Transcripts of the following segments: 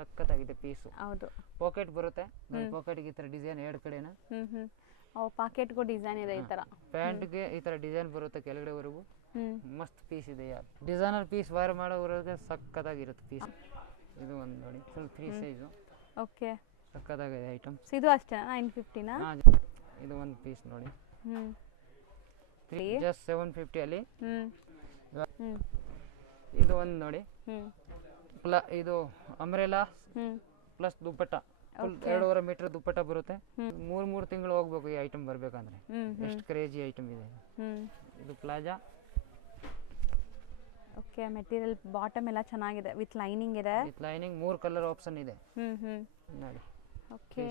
ಸಕ್ಕತ್ತಾಗಿದೆ ಪೀಸು. ಹೌದು. ಪಾಕೆಟ್ ಬರುತ್ತೆ, ಪಾಕೆಟ್ಗೆ ಈ ತರ ಡಿಸೈನ್ ಎರಡು ಕಡೆನ. ಪಾಕೆಟ್ಗೂ ಡಿಸೈನ್ ಇದೆ ಈ ತರ. ಪ್ಯಾಂಟ್ಗೆ ಈ ತರ ಡಿಸೈನ್ ಬರುತ್ತೆ ಕೆಳಗಡೆವರೆಗೂ. ಮಸ್ತ್ ಪೀಸ್ ಇದೆ ಯಾರು ಡಿಸೈನರ್ ಪೀಸ್ ವಾರ ಮಾಡೋವ್ರಿಗೆ ಸಕ್ಕತ್ತಾಗಿರುತ್ತೆ ಪೀಸ್. ಇದು ಒಂದು ನೋಡಿ ಫುಲ್ ಫ್ರೀ ಸೈಜು. ಓಕೆ, ಸಕ್ಕತ್ತಾಗಿದೆ ಐಟಮ್. ಇದು ಅಷ್ಟೇ 950ನಾ? ಇದು ಒಂದು ಪೀಸ್ ನೋಡಿ, ಜಸ್ಟ್ 750 ಅಲ್ಲಿ. ಇದು ಒಂದು ನೋಡಿ, ಇದು ಅಂಬ್ರೆಲಾ ಪ್ಲಸ್ ದುಪ್ಪಟ್ಟ, ಫುಲ್ 2.5 ಮೀಟರ್ ದುಪ್ಪಟ್ಟ ಬರುತ್ತೆ. 3 ತಿಂಗಳು ಹೋಗ್ಬೇಕು ಈ ಐಟಮ್ ಬರ್ಬೇಕಂದ್ರೆ, ಎಷ್ಟು ಕ್ರೇಜಿ ಐಟಮ್ ಇದೆ. ಇದು ಪ್ಲಾಜಾ. ಓಕೆ, ಮೆಟೀರಿಯಲ್ ಬಾಟಮ್ ಎಲ್ಲ ಚೆನ್ನಾಗಿದೆ, ವಿತ್ ಲೈನಿಂಗ್ ಇದೆ. ವಿತ್ ಲೈನಿಂಗ್ 3 ಕಲರ್ ಆಪ್ಷನ್ ಇದೆ ನೋಡಿ. ಓಕೆ,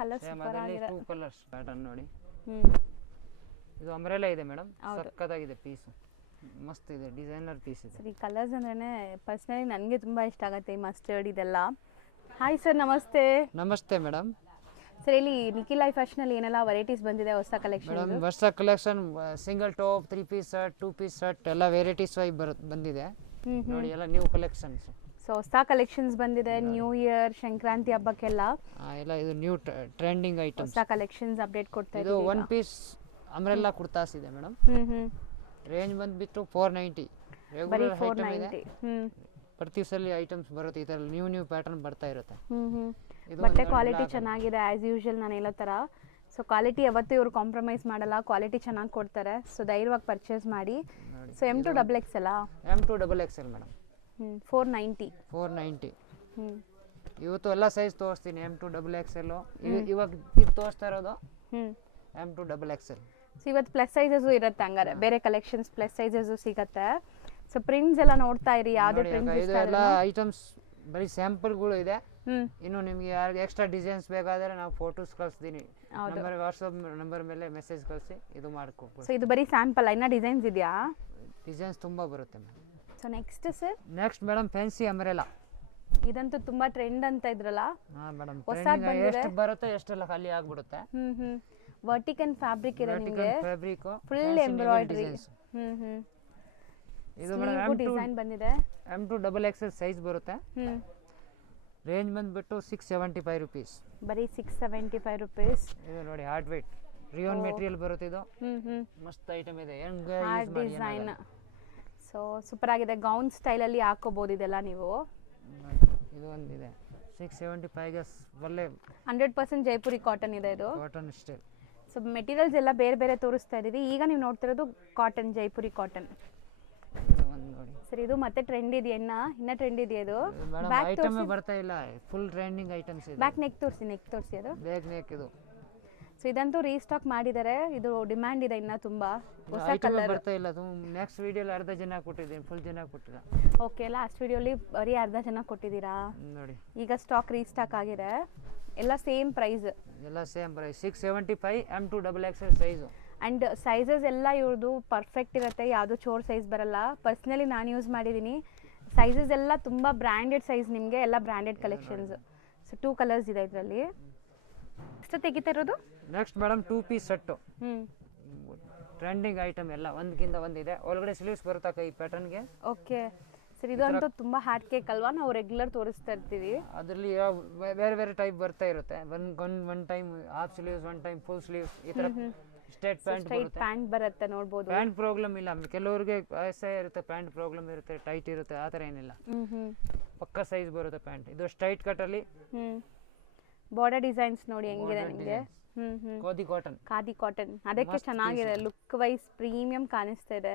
ಕಲರ್ಸ್ ಸೂಪರ್ ಆಗಿದೆ. 2 ಕಲರ್ಸ್ ಪ್ಯಾಟರ್ನ್ ನೋಡಿ. ಇದು ಅಂಬ್ರೆಲಾ ಇದೆ ಮೇಡಮ್, ಸಕ್ಕತ್ತಾಗಿದೆ ಪೀಸ್, ಮಸ್ತ್ ಇದೆ, ಡಿಸೈನರ್ ಪೀಸ್ ಇದೆ. ಸರಿ, ಕಲರ್ಸ್ ಅಂದ್ರೇನೆ ಪರ್ಸನಲಿ ನನಗೆ ತುಂಬಾ ಇಷ್ಟ ಆಗುತ್ತೆ, ಈ ಮಸ್ಟರ್ಡ್ ಇದೆಲ್ಲ. ಹಾಯ್ ಸರ್, ನಮಸ್ತೆ. ನಮಸ್ತೆ ಮೇಡಮ್. ಸರ್, ಇಲ್ಲಿ ನಿಖಿಲ್ ಲೈಫ್ ಫ್ಯಾಷನ್ ಅಲ್ಲಿ ಏನೆಲ್ಲ ವೆರೈಟೀಸ್ ಬಂದಿದೆ ಹೊಸ ಕಲೆಕ್ಷನ್? ಮೇಡಮ್ ಹೊಸ collection single top, 3 piece shirt, 2 piece shirt ಎಲ್ಲ ವೆರೈಟೀಸ್ ವೈ ಬಂದಿದೆ ನೋಡಿ, ಎಲ್ಲ ನ್ಯೂ ಕಲೆಕ್ಷನ್ಸ್. ಸೊ ಹೊಸ ಕಲೆಕ್ಷನ್ಸ್ ಬಂದಿದೆ, ನ್ಯೂ ಇಯರ್ ಸಂಕ್ರಾಂತಿ ಹಬ್ಬಕ್ಕೆಲ್ಲ ಎಲ್ಲ ಇದು ನ್ಯೂ ಟ್ರೆಂಡಿಂಗ್ ಐಟಮ್ಸ್, ಹೊಸ ಕಲೆಕ್ಷನ್ಸ್ ಅಪ್ಡೇಟ್ ಕೊಡ್ತಾ ಇದು 1 ಪೀಸ್ ಅಂಬ್ರೆಲ್ಲಾ ಕುರ್ತಾಸ್ ಇದೆ ಮೇಡಮ್. ರೇಂಜ್ ಬಂದ್ಬಿಟ್ಟು 490. ರೆಗ್ಯುಲರ್ ಐಟಮ್ ಇದೆ, ಪ್ರತಿ ಸಲ ಐಟಮ್ಸ್ ಬರುತ್ತೆ, ಈ ತರ ನ್ಯೂ ಪ್ಯಾಟರ್ನ್ ಬರ್ತಾ ಇರುತ್ತೆ. ಬಟ್ಟೆ ಕ್ವಾಲಿಟಿ ಚೆನ್ನಾಗಿದೆ ಆಸ್ ಯೂಶುವಲ್ ನಾನು ಹೇಳೋ ಥರ. ಸೊ ಕ್ವಾಲಿಟಿ ಯಾವತ್ತೂ ಇವರು ಕಾಂಪ್ರಮೈಸ್ ಮಾಡಲ್ಲ, ಕ್ವಾಲಿಟಿ ಚೆನ್ನಾಗಿ ಕೊಡ್ತಾರೆ. ಸೊ ಧೈರ್ಯವಾಗಿ ಪರ್ಚೇಸ್ ಮಾಡಿ. So M2 XXL M2 XXL madam, 490. ಇವತ್ತು ಎಲ್ಲ ಸೈಜ್ ತೋರಿಸ್ತೀನಿ. M2 XXL ಇವಾಗ ಇದು ತೋರಿಸ್ತಾ ಇರೋದು M2 XXL. ಸೊ ಇವತ್ತು ಪ್ಲಸ್ ಸೈಜಸ್ಸು ಇರುತ್ತೆ, ಹಂಗಾರೆ ಬೇರೆ ಕಲೆಕ್ಷನ್ಸ್ ಪ್ಲಸ್ ಸೈಜಸ್ಸು ಸಿಗುತ್ತೆ. ಸೊ ಪ್ರಿಂಟ್ಸ್ ಎಲ್ಲ ನೋಡ್ತಾ ಇರಿ, ಯಾವುದೇ ಪ್ರಿಂಟ್ಸ್ ಇಷ್ಟ ಎಲ್ಲ ಐಟಮ್ಸ್ ಬರೀ ಸ್ಯಾಂಪಲ್ಗಳು ಇದೆ. ಇನ್ನು ನಿಮಗೆ ಯಾರಿಗೆ ಎಕ್ಸ್ಟ್ರಾ ಡಿಸೈನ್ಸ್ ಬೇಕಾದರೆ ನಾವು ಫೋಟೋಸ್ ಕಳಿಸ್ತೀನಿ, ನಂಬರ್ ವಾಟ್ಸಪ್ ನಂಬರ್ ಮೇಲೆ ಮೆಸೇಜ್ ಕಳಿಸಿ ಇದು ಮಾಡ್ಕೊಡ್ಬೋದು. ಸೊ ಇದು ಬರೀ ಸ್ಯಾಂಪಲ್, ಇನ್ನ ಡಿಸೈನ್ಸ್ ಇದೆಯಾ? ಡಿಸೈನ್ಸ್ ತುಂಬಾ ಬರುತ್ತೆ madam. So next sir? Next madam fancy umbrella. ಇದಂತೂ ತುಂಬಾ ಟ್ರೆಂಡ್ ಅಂತ ಇದ್ರಲ್ಲ. ಮೇಡಮ್ ಎಷ್ಟು ಬರುತ್ತೆ ಎಷ್ಟೆಲ್ಲ ಖಾಲಿ ಆಗ್ಬಿಡುತ್ತೆ. ವರ್ಟಿಕಲ್ ಫ್ಯಾಬ್ರಿಕ್ ಇದೆ ನಿಮಗೆ, ಫ್ಯಾಬ್ರಿಕ್ ಫುಲ್ ಎಂಬ್ರಾಯ್ಡರಿ. ಇದು ಮೇಡಮ್ ಡಿಸೈನ್ ಬಂದಿದೆ. M2 XXL ಸೈಜ್ ಬರುತ್ತೆ. ರೇಂಜ್ ಬಂದ್ಬಿಟ್ಟು 675 ರೂಪೀಸ್. ಬರೀ 675 ರೂಪೀಸ್. ಇದು ನೋಡಿ ಹಾರ್ಡ್ ವೇಟ್ ರಿಯೋನ್ ಮೆಟೀರಿಯಲ್ ಬರುತ್ತೆ ಇದು. ಮಸ್ತ್ ಐಟಮ್ ಇದೆ, ಹೆಂಗೆ ಯೂಸ್ ಮಾಡಿ ಡಿಸೈನ್. ಸೊ ಸೂಪರ್ ಆಗಿದೆ, ಗೌನ್ ಸ್ಟೈಲ್ ಅಲ್ಲಿ ಹಾಕೋಬಹುದು ಇದೆಲ್ಲ ನೀವು. ಇದು ಒಂದಿದೆ 675 ಗೆ ಒಳ್ಳೆ 100% ಜೈಪುರಿ ಕಾಟನ್ ಇದೆ, ಇದು ಕಾಟನ್ ಸ್ಟೈಲ್. ಸೊ ಮೆಟೀರಿಯಲ್ಸ್ ಎಲ್ಲ ಬೇರೆ ಬೇರೆ ತೋರಿಸ್ತಾ ಇದೀವಿ. ಈಗ ನೀವು ನೋಡ್ತಿರೋದು ಕಾಟನ್, ಜೈಪುರಿ ಕಾಟನ್. ಸರ್ ಇದು ಮತ್ತೆ ಟ್ರೆಂಡ್ ಇದೆಯಾ? ಇನ್ನ ಟ್ರೆಂಡ್ ಇದೆಯಾ ಇದು? ಬ್ಯಾಕ್ ಐಟಮ್ ಬರ್ತಾ ಇಲ್ಲ, ಫುಲ್ ಟ್ರೆಂಡಿಂಗ್ ಐಟಮ್ಸ್ ಇದೆ. ಬ್ಯಾಕ್ ನೆಕ್ ತೋರಿಸಿ ಅದು ಬ್ಯಾಕ್ ನೆಕ್ ಇದು. ಸೊ ಇದಂತೂ ರೀಸ್ಟಾಕ್ ಮಾಡಿದ್ದಾರೆ, ಇದು ಡಿಮ್ಯಾಂಡ್ ಇದೆ ಇನ್ನ ತುಂಬಾ. ಹೊಸ ಕಲರ್ ಬರ್ತಾ ಇಲ್ಲ. ನೆಕ್ಸ್ಟ್ ವಿಡಿಯೋಲಿ ಅರ್ಧ ಜನ ಕೊಟ್ಟಿದ್ದೀನಿ, ಫುಲ್ ಜನ ಕೊಟ್ಟಿಲ್ಲ. ಓಕೆ, ಲಾಸ್ಟ್ ವಿಡಿಯೋಲಿ ಬರೀ ಅರ್ಧ ಜನ ಕೊಟ್ಟಿದ್ದೀರಾ ನೋಡಿ. ಈಗ ಸ್ಟಾಕ್ ರೀಸ್ಟಾಕ್ ಆಗಿದೆ, ಎಲ್ಲ ಸೇಮ್ ಪ್ರೈಸ್. ಎಲ್ಲ same price 675 M2 XXL size. And sizes ಎಲ್ಲ ಇವ್ರದ್ದು ಪರ್ಫೆಕ್ಟ್ ಇರುತ್ತೆ, ಯಾವುದು ಚೋರ್ ಸೈಜ್ ಬರಲ್ಲ. ಪರ್ಸ್ನಲಿ ನಾನು ಯೂಸ್ ಮಾಡಿದ್ದೀನಿ, ಸೈಜಸ್ ಎಲ್ಲ ತುಂಬ ಬ್ರ್ಯಾಂಡೆಡ್ ಸೈಜ್, ನಿಮಗೆ ಎಲ್ಲ ಬ್ರ್ಯಾಂಡೆಡ್ ಕಲೆಕ್ಷನ್ಸ್. ಸೊ 2 ಕಲರ್ಸ್ ಇದೆ ಇದರಲ್ಲಿ. ಎಷ್ಟು ತೆಗಿತಾ ಇರೋದು? Next madam 2 piece set, trending item ಎಲ್ಲ ಒಂದಕ್ಕಿಂತ ಒಂದಿದೆ. ಒಳಗಡೆ ಸ್ಲೀವ್ಸ್ ಬರುತ್ತಾ ಕೈ ಪ್ಯಾಟರ್ನ್ಗೆ. ಓಕೆ ಸರ್, ಇದಂತೂ ತುಂಬ ಹಾರ್ಡ್ ಕೇಕ್ ಅಲ್ವಾ, ನಾವು ರೆಗ್ಯುಲರ್ ತೋರಿಸ್ತಾ ಇರ್ತೀವಿ. ಅದರಲ್ಲಿ ಬೇರೆ ಬೇರೆ ಟೈಪ್ ಬರ್ತಾ ಇರುತ್ತೆ. One time half sleeves, one time full sleeves, ಈ ಥರ ಸ್ಟ್ರೈಟ್ ಪ್ಯಾಂಟ್ ಬರುತ್ತೆ ನೋಡಬಹುದು. ಪ್ಯಾಂಟ್ ಪ್ರಾಬ್ಲಮ್ ಇಲ್ಲ, ಕೆಲವರಿಗೆ ವಯಸ್ಸೇ ಇರುತ್ತೆ, ಪ್ಯಾಂಟ್ ಪ್ರಾಬ್ಲಮ್ ಇರುತ್ತೆ, ಟೈಟ್ ಇರುತ್ತೆ, ಆ ಥರ ಏನಿಲ್ಲ, ಪಕ್ಕ ಸೈಜ್ ಬರುತ್ತೆ ಪ್ಯಾಂಟ್. ಇದು ಸ್ಟ್ರೈಟ್ ಕಟ್ ಅಲ್ಲಿ ಬಾರ್ಡರ್ ಡಿಸೈನ್ಸ್ ನೋಡಿ ಹೆಂಗಿದೆ ನಿಮಗೆ. ಖಾದಿ ಕಾಟನ್ ಅದಕ್ಕೆ ಚೆನ್ನಾಗಿದೆ, ಲುಕ್ ವೈಸ್ ಪ್ರೀಮಿಯಂ ಕಾಣಿಸ್ತಾ ಇದೆ.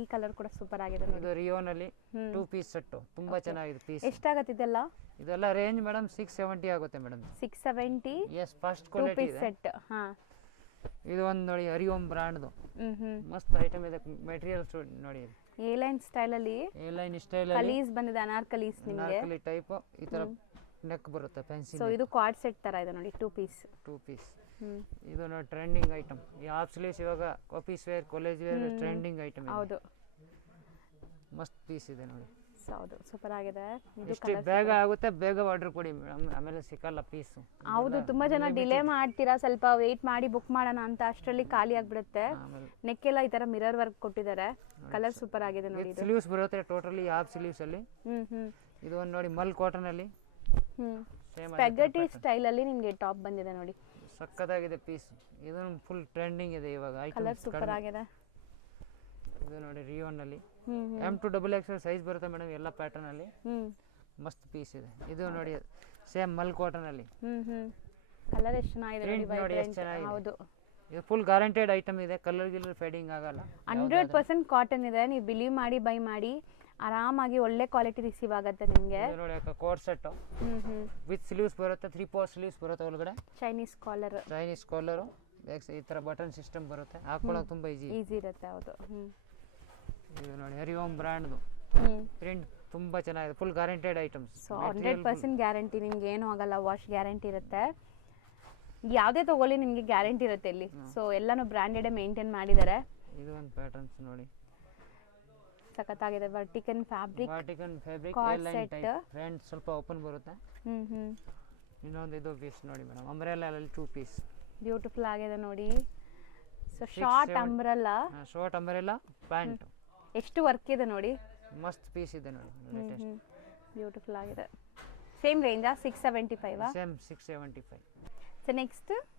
ಈ ಕಲರ್ ಕೂಡ ಸೂಪರ್ ಆಗಿದೆ ನೋಡಿ. ಇದು ರಿಯೋನ್ ಅಲ್ಲಿ 2 ಪೀಸ್ ಸೆಟ್, ತುಂಬಾ ಚೆನ್ನಾಗಿದೆ ಪೀಸ್. ಎಷ್ಟಾಗುತ್ತೆ ಇದೆಲ್ಲ? ಇದೆಲ್ಲ ರೇಂಜ್ ಮೇಡಮ್ 670 ಆಗುತ್ತೆ ಮೇಡಮ್. 670. ಎಸ್, ಫಸ್ಟ್ ಕ್ವಾಲಿಟಿ ಇದೆ ಸೆಟ್. ಇದು ಒಂದು ನೋಡಿ, ಹರಿಯೋಮ್ ಬ್ರಾಂಡ್ದು ಮಸ್ತ್ ಐಟಮ್ ಇದೆ. ಮೆಟೀರಿಯಲ್ಸ್ ನೋಡಿ, ಎ ಲೈನ್ ಸ್ಟೈಲ್ ಅಲ್ಲಿ, ಕಲೀಸ್ ಬಂದಿದೆ, ಅನಾರ್ಕಲೀಸ್ ನಿಮಗೆ. ಅನಾರ್ಕಲಿ ಟೈಪ್, ಈ ತರ ನೆಕ್ ಬರುತ್ತೆ ಫ್ಯಾನ್ಸಿ. ಸೊ ಇದು ಕ್ವಾಡ್ ಸೆಟ್ ತರ ಇದೆ ನೋಡಿ, 2 ಪೀಸ್. ಇದು ನೋಡಿ ಟ್ರೆಂಡಿಂಗ್ ಐಟಮ್. ಈ ಹಾಫ್ ಸ್ಲೀವ್ಸ್ ಇವಾಗ office wear, college wear trending item. ಹೌದು, ಮಸ್ತ್ ಪೀಸ್ ಇದೆ ನೋಡಿ. ಹೌದು, ಸೂಪರ್ ಆಗಿದೆ. ಇದು ಬೇಗ ಆಗುತ್ತೆ, ಬೇಗ ಆರ್ಡರ್ ಕೊಡಿ ಮೇಡಮ್, ಆಮೇಲೆ ಸಿಕ್ಕಲ್ಲ ಪೀಸ್. ಹೌದು, ತುಂಬಾ ಜನ ಡಿಲೇ ಮಾಡ್ತೀರಾ, ಸ್ವಲ್ಪ ವೇಟ್ ಮಾಡಿ ಬುಕ್ ಮಾಡೋಣ ಅಂತ, ಅಷ್ಟರಲ್ಲಿ ಖಾಲಿ ಆಗ್ಬಿಡುತ್ತೆ. ನೆಕ್ ಎಲ್ಲ ಈ ತರ ಮಿರರ್ ವರ್ಕ್ ಕೊಟ್ಟಿದ್ದಾರೆ, ಕಲರ್ ಸೂಪರ್ ಆಗಿದೆ ನೋಡಿ. ಸ್ಲೀವ್ಸ್ ಬರುತ್ತೆ ಟೋಟಲಿ ಹಾಫ್ ಸ್ಲೀವ್ಸ್ ಅಲ್ಲಿ. ಇದು ಒಂದು ನೋಡಿ ಮಲ್ ಕಾಟನ್ ಅಲ್ಲಿ ಹ್ಞೂ ಸೇಮ್ ಸ್ಪೆಗಟಿ ಸ್ಟೈಲಲ್ಲಿ ನಿಮಗೆ ಟಾಪ್ ಬಂದಿದೆ ನೋಡಿ. ಸಕ್ಕತ್ತಾಗಿದೆ ಪೀಸ್. ಇದೊಂದು ಫುಲ್ ಟ್ರೆಂಡಿಂಗ್ ಇದೆ ಇವಾಗ ಕಲರ್ ಐಟಮ್ಸ್. ಸೂಪರ್ ಆಗಿದೆ. ಇದು ನೋಡಿ ರಿಯೋನ್ ಅಲ್ಲಿ ಹ್ಞೂ M2XXL ಸೈಜ್ ಬರುತ್ತೆ ಮೇಡಮ್, ಎಲ್ಲ ಪ್ಯಾಟರ್ನ್ ಅಲ್ಲಿ ಹ್ಞೂ ಮಸ್ತ್ ಪೀಸ್ ಇದೆ. ಇದು ನೋಡಿ ಸೇಮ್ ಮಲ್ ಕಾಟನ್ ಅಲ್ಲಿ ಹ್ಞೂ ಕಲರ್ ಎಷ್ಟು ಚೆನ್ನಾಗಿದೆ ನೋಡಿ, ಪ್ರಿಂಟ್ ನೋಡಿ ಎಷ್ಟು vibrant. ಚೆನ್ನಾಗಿದೆ. ಹೌದು, ಇದು ಫುಲ್ ಗ್ಯಾರಂಟೆಡ್ ಐಟಮ್ ಇದೆ, ಕಲರ್ ಗಿಲ್ಲರ್ ಫೇಡಿಂಗ್ ಆಗಲ್ಲ. 100% ಕಾಟನ್ ಇದೆ. ನೀವು ಬಿಲೀವ್ ಮಾಡಿ ಬೈ ಮಾಡಿ ಆರಾಮಾಗಿ ಒಳ್ಳೆ ಕ್ವಾಲಿಟಿ ರಿಸೀವ್ ಆಗುತ್ತೆ ನಿಮಗೆ. ಇದು ನೋಡಿ ಕೋಟ್ ಸೆಟ್ ಹ್ಞೂ ವಿತ್ ಸ್ಲೀವ್ಸ್ ಬರುತ್ತೆ, 3/4 ಸ್ಲೀವ್ಸ್ ಬರುತ್ತೆ ಒಳಗಡೆ, ಚೈನೀಸ್ ಕಾಲರ್ ಚೈನೀಸ್ ಕಾಲರು, ಈ ಥರ ಬಟನ್ ಸಿಸ್ಟಮ್ ಬರುತ್ತೆ, ಹಾಕೊಳ್ಳೋಕೆ ತುಂಬ ಈಸಿ ಇರುತ್ತೆ. ಹೌದು. ಇದು ನೋಡಿ ಹರಿಓಮ್ ಬ್ರ್ಯಾಂಡ್ದು ಪ್ರಿಂಟ್ ತುಂಬ ಚೆನ್ನಾಗಿದೆ, full guaranteed items. So 100% guarantee, ನಿಮ್ಗೆ ಏನೂ ಆಗಲ್ಲ, ವಾಶ್ ಗ್ಯಾರಂಟಿ ಇರುತ್ತೆ. ಯಾವುದೇ ತಗೊಳ್ಳಿ ನಿಮಗೆ ಗ್ಯಾರಂಟಿ ಇರುತ್ತೆ ಇಲ್ಲಿ. ಸೊ ಎಲ್ಲನೂ ಬ್ರ್ಯಾಂಡೆಡೇ ಮೇಂಟೈನ್ ಮಾಡಿದ್ದಾರೆ. ಇದು ಒಂದು ಪ್ಯಾಟರ್ನ್ಸ್ ನೋಡಿ ಸಖತ್ತಾಗಿದೆ. ವರ್ಟಿಕನ್ ಫ್ಯಾಬ್ರಿಕ್ Corset set. ಫ್ರಂಟ್ ಸ್ವಲ್ಪ ಓಪನ್ ಬರುತ್ತೆ. ಹ್ಞೂ ಇನ್ನೊಂದು ಇದು ಪೀಸ್ ನೋಡಿ ಮೇಡಮ್, ಅಂಬ್ರೆಲಾ ಅಲ್ಲಿ 2 ಪೀಸ್ ಬ್ಯೂಟಿಫುಲ್ ಆಗಿದೆ ನೋಡಿ. So short umbrella, short umbrella pant, ಎಷ್ಟು ವರ್ಕ್ ಇದೆ ನೋಡಿ, ಮಸ್ತ್ ಪೀಸ್ ಇದೆ ನೋಡಿ, ಲೇಟೆಸ್ಟ್ ಬ್ಯೂಟಿಫುಲ್ ಆಗಿದೆ. ಸೇಮ್ ರೇಂಜಾ 675? Same 675. So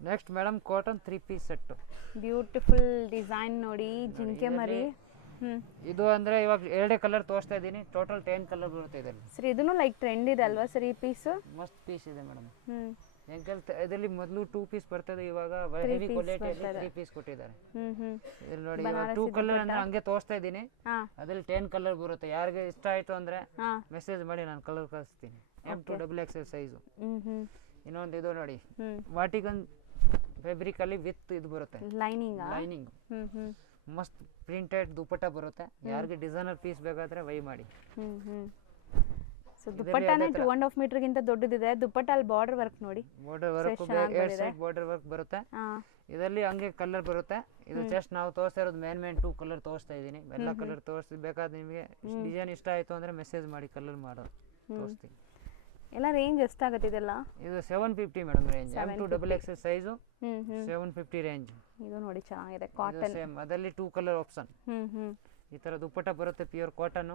next madam cotton 3 piece set, beautiful design ನೋಡಿ, ಜಿಂಕೆ ಮರಿ. ಇದು ಅಂದ್ರೆ ಇವಾಗ 2 ಕಲರ್ ತೋರಿಸ್ತಾ ಇದ್ದೀನಿ, ಟೋಟಲ್ 10 ಕಲರ್ ಬರುತ್ತೆ ಇದರಲ್ಲಿ. ಸರ್ ಇದನ್ನು ಲೈಕ್ ಟ್ರೆಂಡ್ ಇದೆ ಅಲ್ವಾ ಸರ್ ಈ ಪೀಸ್? ಮಸ್ತ್ ಪೀಸ್ ಇದೆ ಮೇಡಮ್. ಹ್ಮ್ ಇದರಲ್ಲಿ ಮೊದಲು 2 ಪೀಸ್ ಬರ್ತದೆ, ಇವಾಗ ಹೆವಿ ಕ್ವಾಲಿಟಿಯಲ್ಲಿ 3 ಪೀಸ್ ಕೊಟ್ಟಿದ್ದಾರೆ. ಇದ್ರಲ್ಲಿ ನೋಡಿ 2 ಕಲರ್ ಅಂದ್ರೆ ಹಂಗೆ ತೋರಿಸ್ತಾ ಇದ್ದೀನಿ, ಅದ್ರಲ್ಲಿ 10 ಕಲರ್ ಬರುತ್ತೆ. ಯಾರಿಗೆ ಇಷ್ಟ ಆಯ್ತು ಅಂದ್ರೆ ಮೆಸೇಜ್ ಮಾಡಿ, ನಾನು ಕಲರ್ ಕಳಿಸ್ತೀನಿ. M2XXL size. ಇನ್ನೊಂದು ಇದು ನೋಡಿ ವಾಟಿಕನ್ ಫ್ಯಾಬ್ರಿಕ್ ಅಲ್ಲಿ ವಿತ್ ಇದು ಬರುತ್ತೆ, ಲೈನಿಂಗ್ ಮಸ್ತ್ ಪ್ರಿಂಟೆಡ್ ದುಪಟ್ಟ ಬರುತ್ತೆ. ಯಾರಿಗೆ ಡಿಸೈನರ್ ಪೀಸ್ ಬೇಕಾದ್ರೆ ವೈ ಮಾಡಿ. ಸೊ ದುಪಟ್ಟಾನೇ 2.5 ಮೀಟರ್ ಗಿಂತ ದೊಡ್ಡದಿದೆ. ದುಪಟ್ಟ ಅಲ್ಲಿ ಬಾರ್ಡರ್ ವರ್ಕ್ ನೋಡಿ, ಬಾರ್ಡರ್ ವರ್ಕ್, ಎರಡು ಸೈಡ್ ಬಾರ್ಡರ್ ವರ್ಕ್ ಬರುತ್ತೆ. ಇದರಲ್ಲಿ ಹಂಗೆ ಕಲರ್ ಬರುತ್ತೆ. ಇದು ಜಸ್ಟ್ ನಾವು ತೋರಿಸ್ತಾ ಇರೋದು ಮೇನ್ 2 ಕಲರ್ ತೋರಿಸ್ತಾ ಇದ್ದೀನಿ. ಎಲ್ಲ ಕಲರ್ ತೋರಿಸಿ, ಬೇಕಾದ್ರೆ ನಿಮಗೆ ಡಿಸೈನ್ ಇಷ್ಟ ಆಯ್ತು ಅಂದ್ರೆ ಮೆಸೇಜ್ ಮಾಡಿ, ಕಲರ್ ಮಾಡೋದು ತೋರಿಸ್ತೀನಿ. ಎಲ್ಲ ರೇಂಜ್ ಎಷ್ಟಾಗುತ್ತೆ ಇದೆಲ್ಲ? ಇದು 750 madam range, M2XXL size 750 range. ಇದು ನೋಡಿ ಚೆನ್ನಾಗಿದೆ, ಕಾಟನ್ ಸೇಮ್ ಅದರಲ್ಲಿ 2 ಕಲರ್ ಆಪ್ಷನ್. ಈ ತರ ದುಪ್ಪಟ್ಟ ಬರುತ್ತೆ, ಪ್ಯೂರ್ ಕಾಟನ್,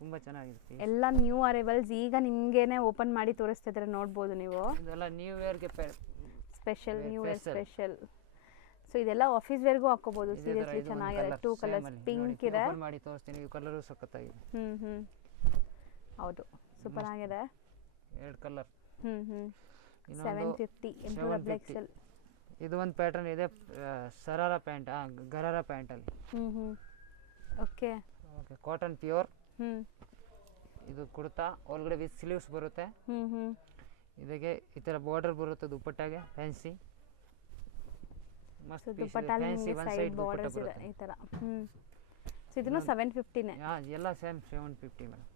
ತುಂಬಾ ಚೆನ್ನಾಗಿದೆ. ಎಲ್ಲ ನ್ಯೂ ಅರೈವಲ್ಸ್, ಈಗ ನಿಮ್ಗೇನೆ ಓಪನ್ ಮಾಡಿ ತೋರಿಸ್ತಾ ಇದ್ರೆ ನೋಡ್ಬೋದು ನೀವು. ಇದೆಲ್ಲ ನ್ಯೂ ಇಯರ್ಗೆ special, new year special. So ಇದೆಲ್ಲ ಆಫೀಸ್ ವೇರ್ಗೂ ಹಾಕೋಬಹುದು. ಸೀರಿಯಸ್ಲಿ ಚೆನ್ನಾಗಿದೆ. 2 ಕಲರ್ಸ್, ಪಿಂಕ್ ಇದೆ. ಓಪನ್ ಮಾಡಿ ತೋರಿಸ್ತೀನಿ, ಈ ಕಲರ್ ಸಖತ್ತಾಗಿದೆ. ಹೌದು, ಸೂಪರ್ ಆಗಿದೆ. 2 ಕಲರ್. 750 M2XXL. ಇದು ಒಂದು ಪ್ಯಾಟರ್ನ್ ಇದೆ, ಸರಾರ ಪ್ಯಾಂಟ್, ಗರಾರ ಪ್ಯಾಂಟ್ ಅಲ್ಲಿ. Okay cotton pure. ಇದು ಕುರ್ತಾ, ಒಳಗಡೆ ವಿತ್ ಸ್ಲೀವ್ಸ್ ಬರುತ್ತೆ. ಇದಕ್ಕೆ ಈ ತರ ಬಾರ್ಡರ್ ಬರುತ್ತೆ ದುಪ್ಪಟ್ಟಾಗೆ, ಫ್ಯಾನ್ಸಿ ಮಸ್ತ್ ಪೀಸ್ ಇದೆ. ಫ್ಯಾನ್ಸಿ ಒನ್ ಸೈಡ್ ಬಾರ್ಡರ್ ಬರುತ್ತೆ ಈ ತರ. ಸೊ ಇದನ್ನು 750 ನೇ? ಎಲ್ಲ ಸೇಮ್ 750 ಮೇಡಮ್.